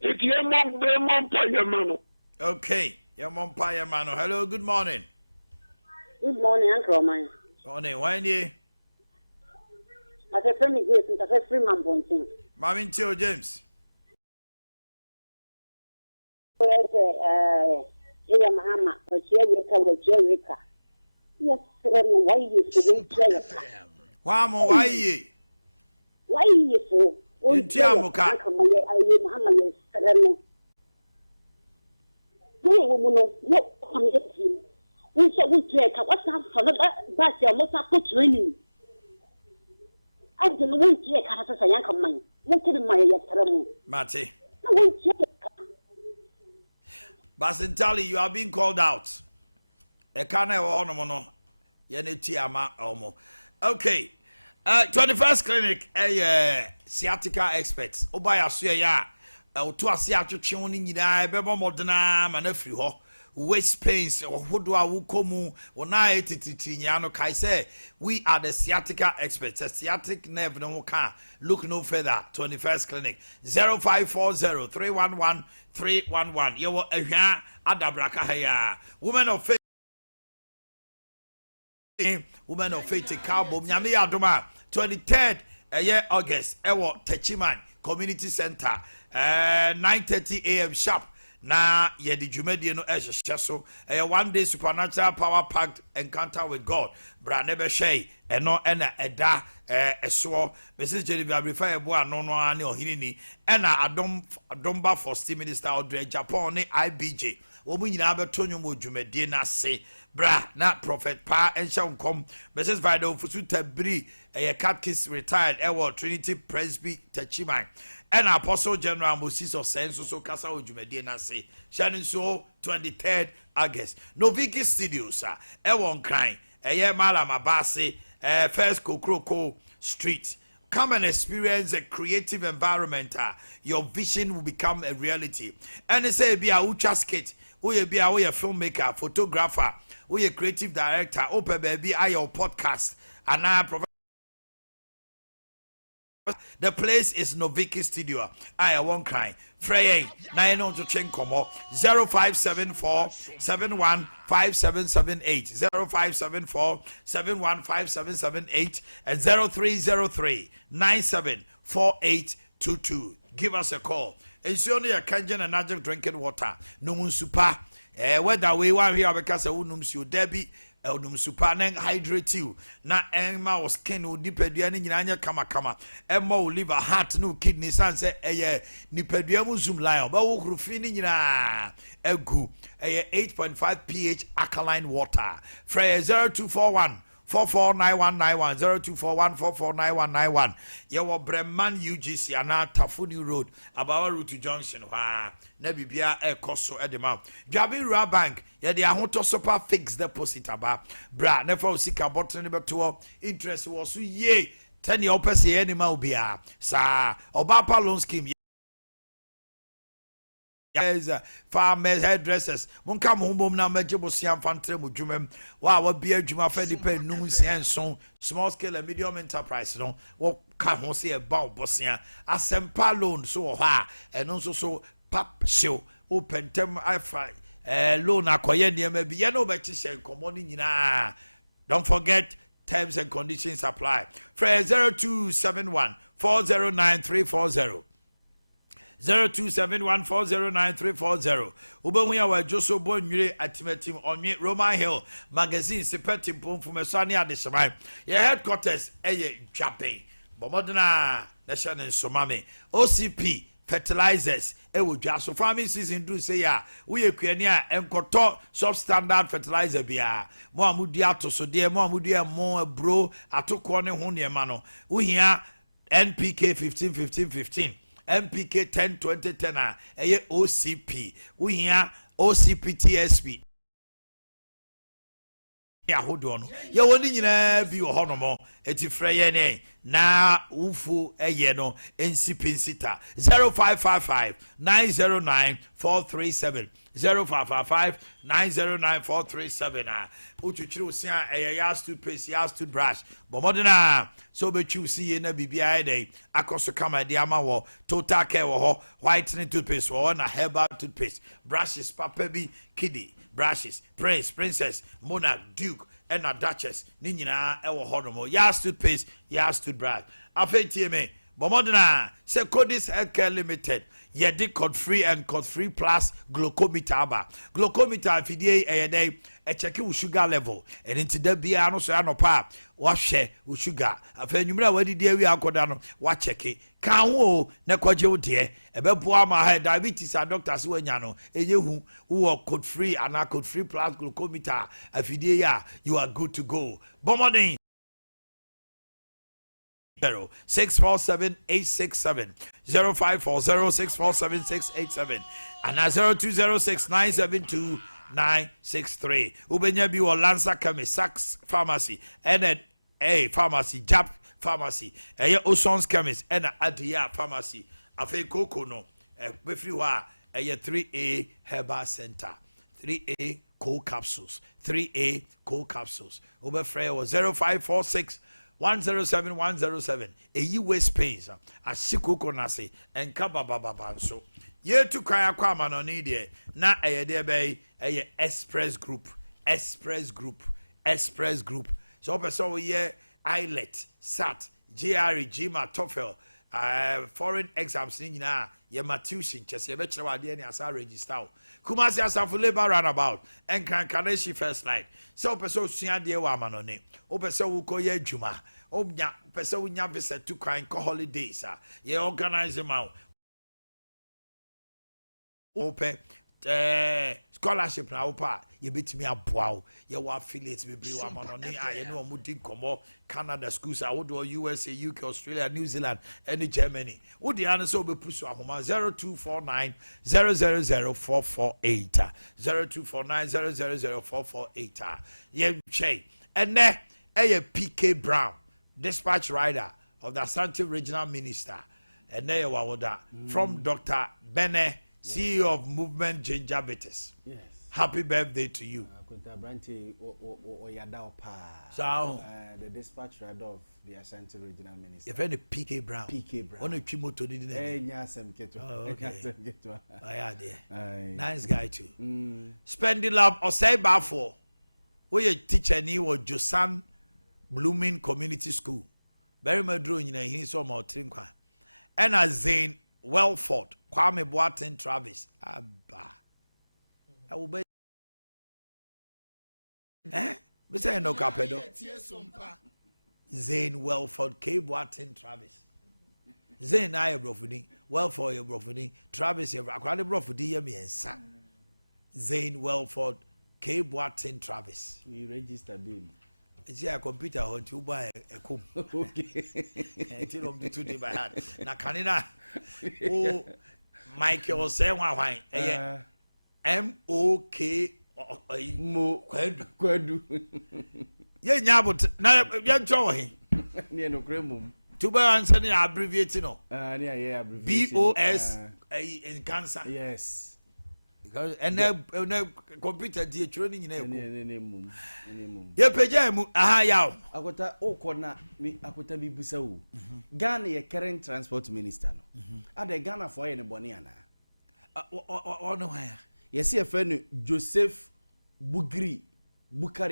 It's your mom, Payamano. Okay, your mom, Payamano. Hello, good morning. Good morning, Uncle Mine. Morning, why do you? I said, friend, yes, I said, free man, Bonting. Mammy Tio James. Mahama, but Jerica. Yes, why you for why ye? Why you for? Tiamuka. Mahama, yes, what come you? We shall we take what's up for that your most up training. I don't know what you have as a young man. What did my yesterday? Matty. Basintali, you are being called out. Okay. 21st clinic, sciatica experts. Obaya suya to a sciatic ni nyina bebo modena manafri ho. Waist pains or hodwa wukomu ona etititi nyano kai say we are the sciatica experts. A sciatic nerve no can look no further. 21st clinic 0540 311 311. Yo ehwa adabraka haya. Women of faith. Women of faith cowboy nyame adoma 23rd August ewo Techiman Community Center 9:30 a.m. sharp na ye di dwumadi no ehyeso one day supernatural power packed encounter with God bra ne be hwei eno ena eda eso Mrs. Jennifer Abrifa ebo ano no ane ohinini ena adomba first minister Audrey Japan ne IBJ omu nyina beto nwom dwumadi na se bra na prophet pa ensha unkom Mrs. Vido Fusu Tabri Catkis retired ewo Trinity Presby Techiman and Apostle General Moses of Senso so Kasa Ojumedi na se Shannon so 23rd August Noviki Studios ewon crying Mala Mabase first Kokroko Street. Come and experience a creative environment. Your vision will become a reality. And they say be a ucha skate, we be a filmmaker, photographer, we a creative director, open baby your podcast and I provide. The place is Noviki Studio. I won't cry. Frey 900 0574 715778 0574 715778 and 0303 974822. Give us a call. It's only a kanjan and magic drinking water. No moon super. Whether we want here because I won't you Debbie. Eldum supanen hydrate you na emma was skin o nipadua ni nyina anya kama emma o liver heart no kidney san say nipadua mu zoom lion ba wo krufi ni nyina egu 8.5 pH alkaline water Freya 0241 449191 0241 449191 yewo Breman UGC ana Tafuni Road Abawa Route Junction wa na bibia ekoso edema Dwabi Rural Bank ye de ahoto super fixed deposit aba bra na fa osika bottle ne beto interest wo so ye 10 year opese ye ni ma obia sa Obapa loan scheme. Yes, farmers, hairdressers. Mon come home now, Major Siam Fantre Mujumem. Wow, be a Juma Fedi Pen, Nuns and son, small scale and medium enterprise. No, what can one say about Bosnia? A Sempa loan so high, and also so pap show, open term I fight. Loan acquire maybe no better say, come on in. Don't forget terms and conditions apply. Freya 0271 409 340. 0271409340. Ubonwe wa Joso Bonwire atimatim onwe Roman Hill magazine sepetim pomfumesane adesema. Your headquarters eye Japan. Bomodena nation Somame. OCP fertilizers ewo dwaso farming season do say ya we ekuani a enkoto substandard fertilizer bia mo amudi atoso de mo amudi mo bro atoko ne ho ne ma no wo hia NPK 15 MPK 10-20-10 OCP. We hear OCP TSP. Yeah, hold on. You want to be your honour. It's a free na ufu no NCP sita 0555 909 437 0555 909 437. Uchuchu sia yas toothpaste, yas toothbrush. Bomodena so be choose na BBI day. Akoso kama diama wo total care wo whitening toothpaste wo na herbal toothpaste. Brushes, papebi, kiddie, brushes, prince, princess, monarch, duke, and a duchess. Ni nyina ewo honomo. Yas toothpaste, yas toothbrush. Afetie me. Bomodena se Codis Healthcare Limited. Yedi code free and code free plus glucometer aba. Glucometer fidie day a check with sugar level. And into the bia no so anopa wash with sugar. Afen numera wedi dia wi akoda no wa check it. Kan wo na kwaje wo de e be boa ma ha diabetes a doctors we nya no enye hu wo code free and code free plus glucometer afidie ya you are good to go. Bomodin 647-867 0540-647-687 and 0206-972-963. Ubenya bi o Lancer Chemist, Saks Pharmacy, and Pharmacy, Jap Pharmacy, Osons Chemist, and Ade Akye Pharmacy. Afe Koko no, befri wa 3A Herbal Center, 3A cold capsules, 3A cold capsules. Ube frey was 0546 107 107. A US pains, a Shikoko Nasi, and Kabababanso. Ye to Kaya Kwama no need na a debe a Express Group. So person ye IELTS, SAT, GRE, GMA, TOEFL, foreign exams in na ye matuition chess ye betcha wa de asa register. Kumasi asafu labor runabout and Kaneshi first line. So person sua de wa manone. O person wo ko ye adwuma. O nya person wo nya visit to kwan ko holidays ye organize them out. Open scholarship na opa ye betimi aboa ye wa affiliates bebre wa manone ye no mudi komo Canada schools I would do USA, UK, Australia, New Zealand and Germany. Would the answer so be push ahoma 0249 000448 0249 000448 ye che and a PK Brown dispatch rider of the Asante Regional Minister and there wawoda from Dr. Bene, CEO of Movement Ginger Bitters. Yes. Happy birthday to you. So, the dispatch rider of the Ashanti Regional Minister. If any PK Brown. On a Chimoto didn't nice guy too. Spending love or say for where your teacher knew was Josan Blooming Community School. Very much drawing in a hint of my trinkwa. And as Zane Welford, Kwame Boateng Travis. Abba. I will be. Mr. No Capedo. Zane Welford, K. Boateng Travis. Zane I brofuni, Welford your brofuni, Travis your brofudi yemi and son. Zane Welford, K. Boateng Travis. We register bill. It's a computer on to buy a kum. Okay. Until I'm the 2 day by heart. Na kanina. Oh, Michael say why MOK Mo Kwedu. Ye nyabut na ye joy. Near no cremum. To buy answer abbreviating no. Near BOS in cancer. Yes. Because and computer the training in ye peja mu aha yaw akota okona mi akota bi busa wo Ghana ye current transport minister no ade Ghana for ye ne boni ana ono ha ye se fe no Joseph Bukari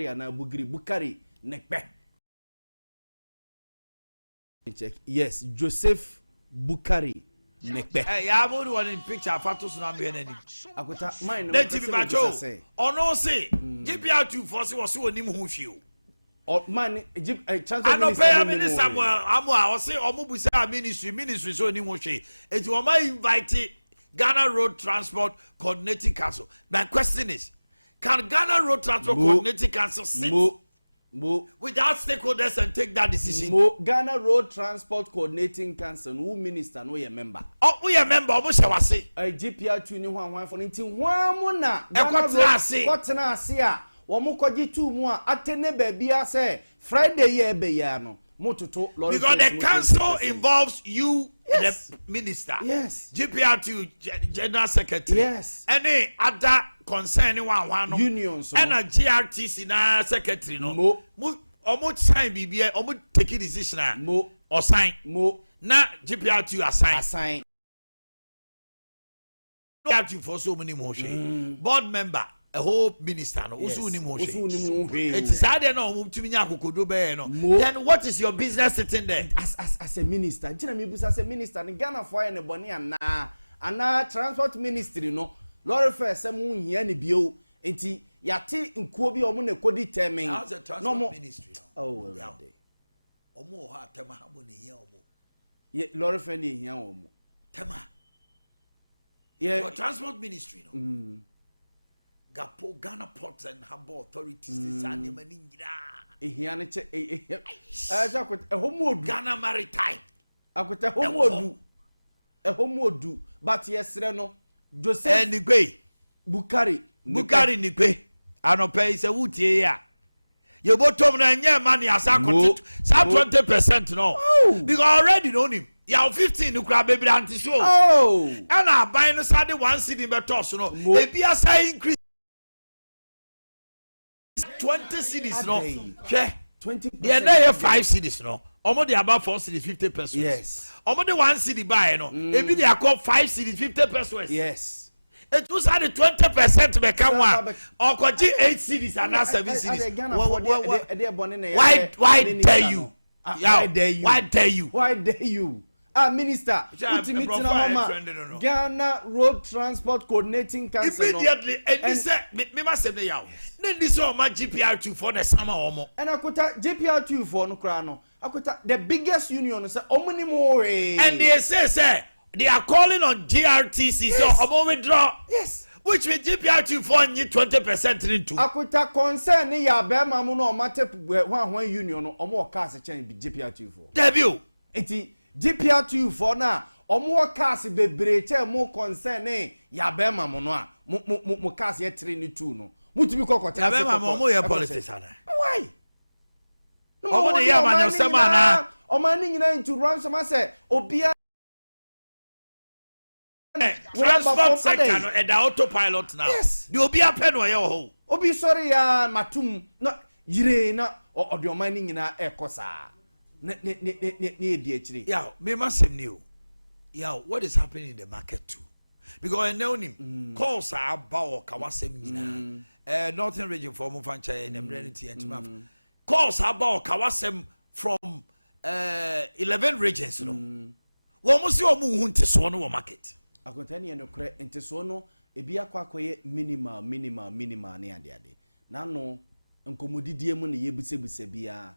ana Bukari nekpe check yes Joseph Bukari nekpe ya bodu one in picture photos na me nani akota mine no let me bacho ono say GPR2 force was so nim ho hwie o man transport minister Samuel amwa o say omubusa ministry so nim ho hwie eti o ma invite Ghana Road Transport Coordinating Council. My question is, can Ghana Road Transport Coordinating Council sit without stakeholders and take that decision? Ghana Road Transport Coordinating Council, who minister, no ye member. Oh, we a member, obo shall say. GPR2 ni one for ninety one na. Ghana Road Kotena Asia. Wamukoji 2 mua atene baby say Friday ye be ya no. Because the council involves you, yes. The minister, yes. GPR2 general secretary, yes. Any other concern one unions, and a GRTC na secretary no. Almost sign BBA, almost take a decision or sign na GPR2 assign. GPR2 for so many motion. Board member. A whole minister no usu ni mo it is hard no to me akokodo be no then what is your business sitting there as a minister jina me busa as a minister in Ghana for any boni ana transport ministry no lorry first sem hia ne bio enti yate nkuo bi omo na kodi terming no mo ministry oh omo ha tema ha mo ne hia omo ye lorry first ne hia omo tema yeah transport ministry no Gapo Ghana Ports and Harbour Authorities is animating ehiane che akota homodu Ghana Maritime akota homodu but yesre no Joseph Nigwe Bukari Nigwe anope se wutie ya you bottom na nye money as a 20% no because already know him ya 15 no kra baby anti so and I buy no sade 1 cedi beto so no e bia say increase 20 cedis no hwe 20%. They na 5 cedis no omo dey about 4 cedis 50 pesos. Yes. Omo dey 1 cedi buy no e be dey call 5 cedis 50 pesos. Yes. It was at the 20% be come one or 8 cedis and not 7 cedis. Why dare you? Why dare you? Minister, Ghana Road Transport Coordinating Council immediately and he said me must say yaw. Then this one my GPR2 for the summer omo. And akota GPR2 for no kra no. Akota the biggest union say omo ni more. And they say they are calling on GRTC so omo withdraw. Yes. Which with GPR2 for 20% into. Akota concern ni ya be ma mu no mate one union no omo ka se chen GPR2 for. Debut. Enti GPR2 for na omo cars bebre che mo concern ya be ma mo no a mo cars ye 3 ni 2 no mutumi kokota ya be ma mo ye politics ana why omo de ya ma nyosema na Omanhene nyina into ransom say obia transport sector no e da autopilot now the obia pe no ye ho obi sorry ya matum no yire na ode Omanhene nyina ekosa ne edi achiri yeah me masem ni o yeah what is happening in the market too because I know him calls are about kawasem nyina northern region for mo fancha in emrenity and calls about kawasem from 11 regions no wo mo se o mu hu nteso no wo market akontani no kre nteso no ebi akwakoye minimal ne ade na no nkomodidie mu ne yebusebuse bia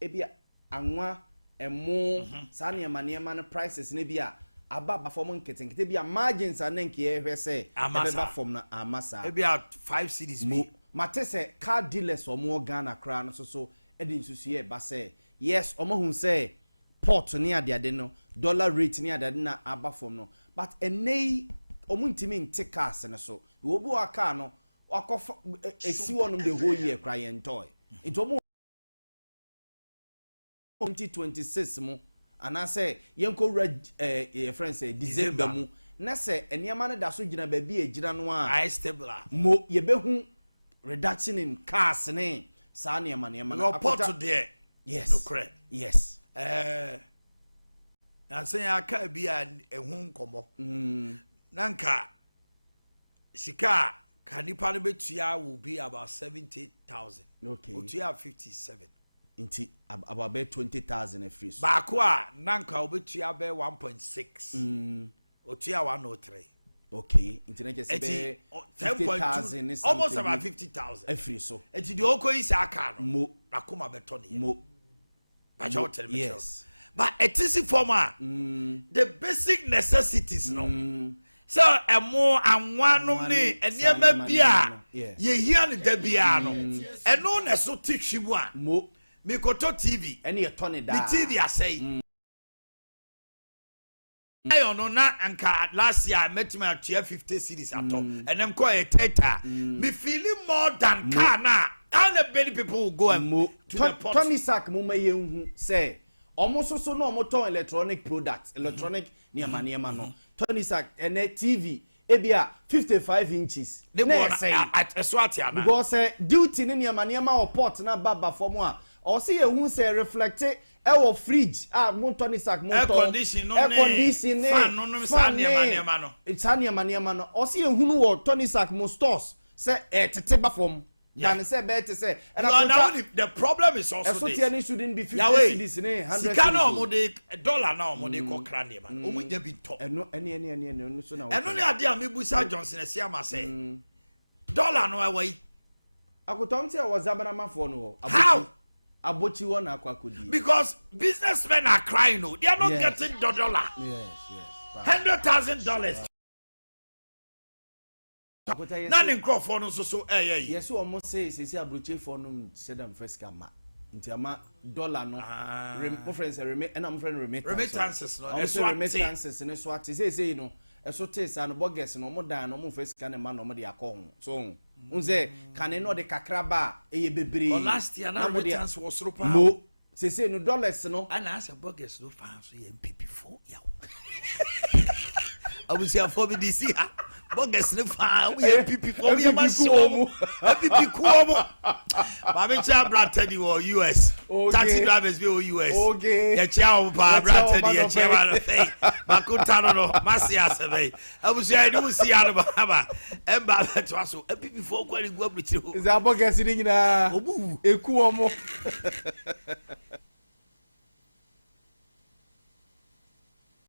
ebia anwa emo sa ne manema no prices ne bia aba form nketenkete bia margins anenke ehwe se ebeba form na amasa ebia 5 cities bi mate se car dealers omo Ghana kra no so edi nsusu ye ba se yes omo hu se port ne ade no dollar rate ne ade na aba form no but enei omo ntimi ntikas ne so wo bi wa car no akofa esi wonum the whole year kra ye ntoy it omo 2026 mu anase yenko friends say December mu na se eniema ne da so gina ba bi egira no a I stable mo ye behu reduction in cars ne sa niema no report there yes no correct yes na say aka bi a ehun komo nanka sika kanipa no betua will be about 70,000 okay otua 57 inti about 20,000 a free so baako a nanka obetua be 1.6 otua 103 okay internet is be 50,000 almost about 50,000 a free so enti de okoyi sa aka no mo akoma beto ne mo yes but etisi form a the basic necessities no so emo anwanum ne eniema bia ye hia ne da bia no eno na so tihwimu a mo mikoto TV ene ye tone da the TV asay ayo no na anka last year met me at 50 cities ato enem ko e teta me feeling more than car na and many people will go and to the port Tony Sack mo maye hu say omo so no omo ton electronic products electronic niema no Tony Sack ene TV ebia 55 inches na say at eswati ana because duty ne niema o port na baba form a o see ehun say reflect e wo fridge mo Tony Sack mo air condition fan no sa niema no it's niema no o see ehun wo Tony Sack mo stores say tete ba form than say better say and the problem is also this so shouldn't be 50 cedis ne 100 sika na omo de dollar na omo de ko kra ne ma omo nya bi to eno so na eno ne ade a mebusa Johnson esi ama say dollar no awai akotom say was Zabanama for no abochi won akwakodi because businessmen are crying no they are not getting the dollar $100,000 none in crop for no so yes almost say abroche for no said am first kama nti ama dollar no mo friends remittances no remittances ne so ate say no eso tesa no bogus no mo dan no mo fa sika ne ma no mo de akọ so unze kane no de kakra ba eye bebre last year na remittance was so power mo say no dollars no ana asa bogus no fa so ye MPP4 yaw abusia for BDC bogus ne fa we MPP4 we ma so mo MPP kuomo ba me cha brata di wo US taxi drivers be wo US ya cha o ba brata di ya cha ba fe ba ko tano no masia sebe abusia do si ya no ba e ba to so MPP4 kwani gwa britiro is a bogus ni nyina ekuomo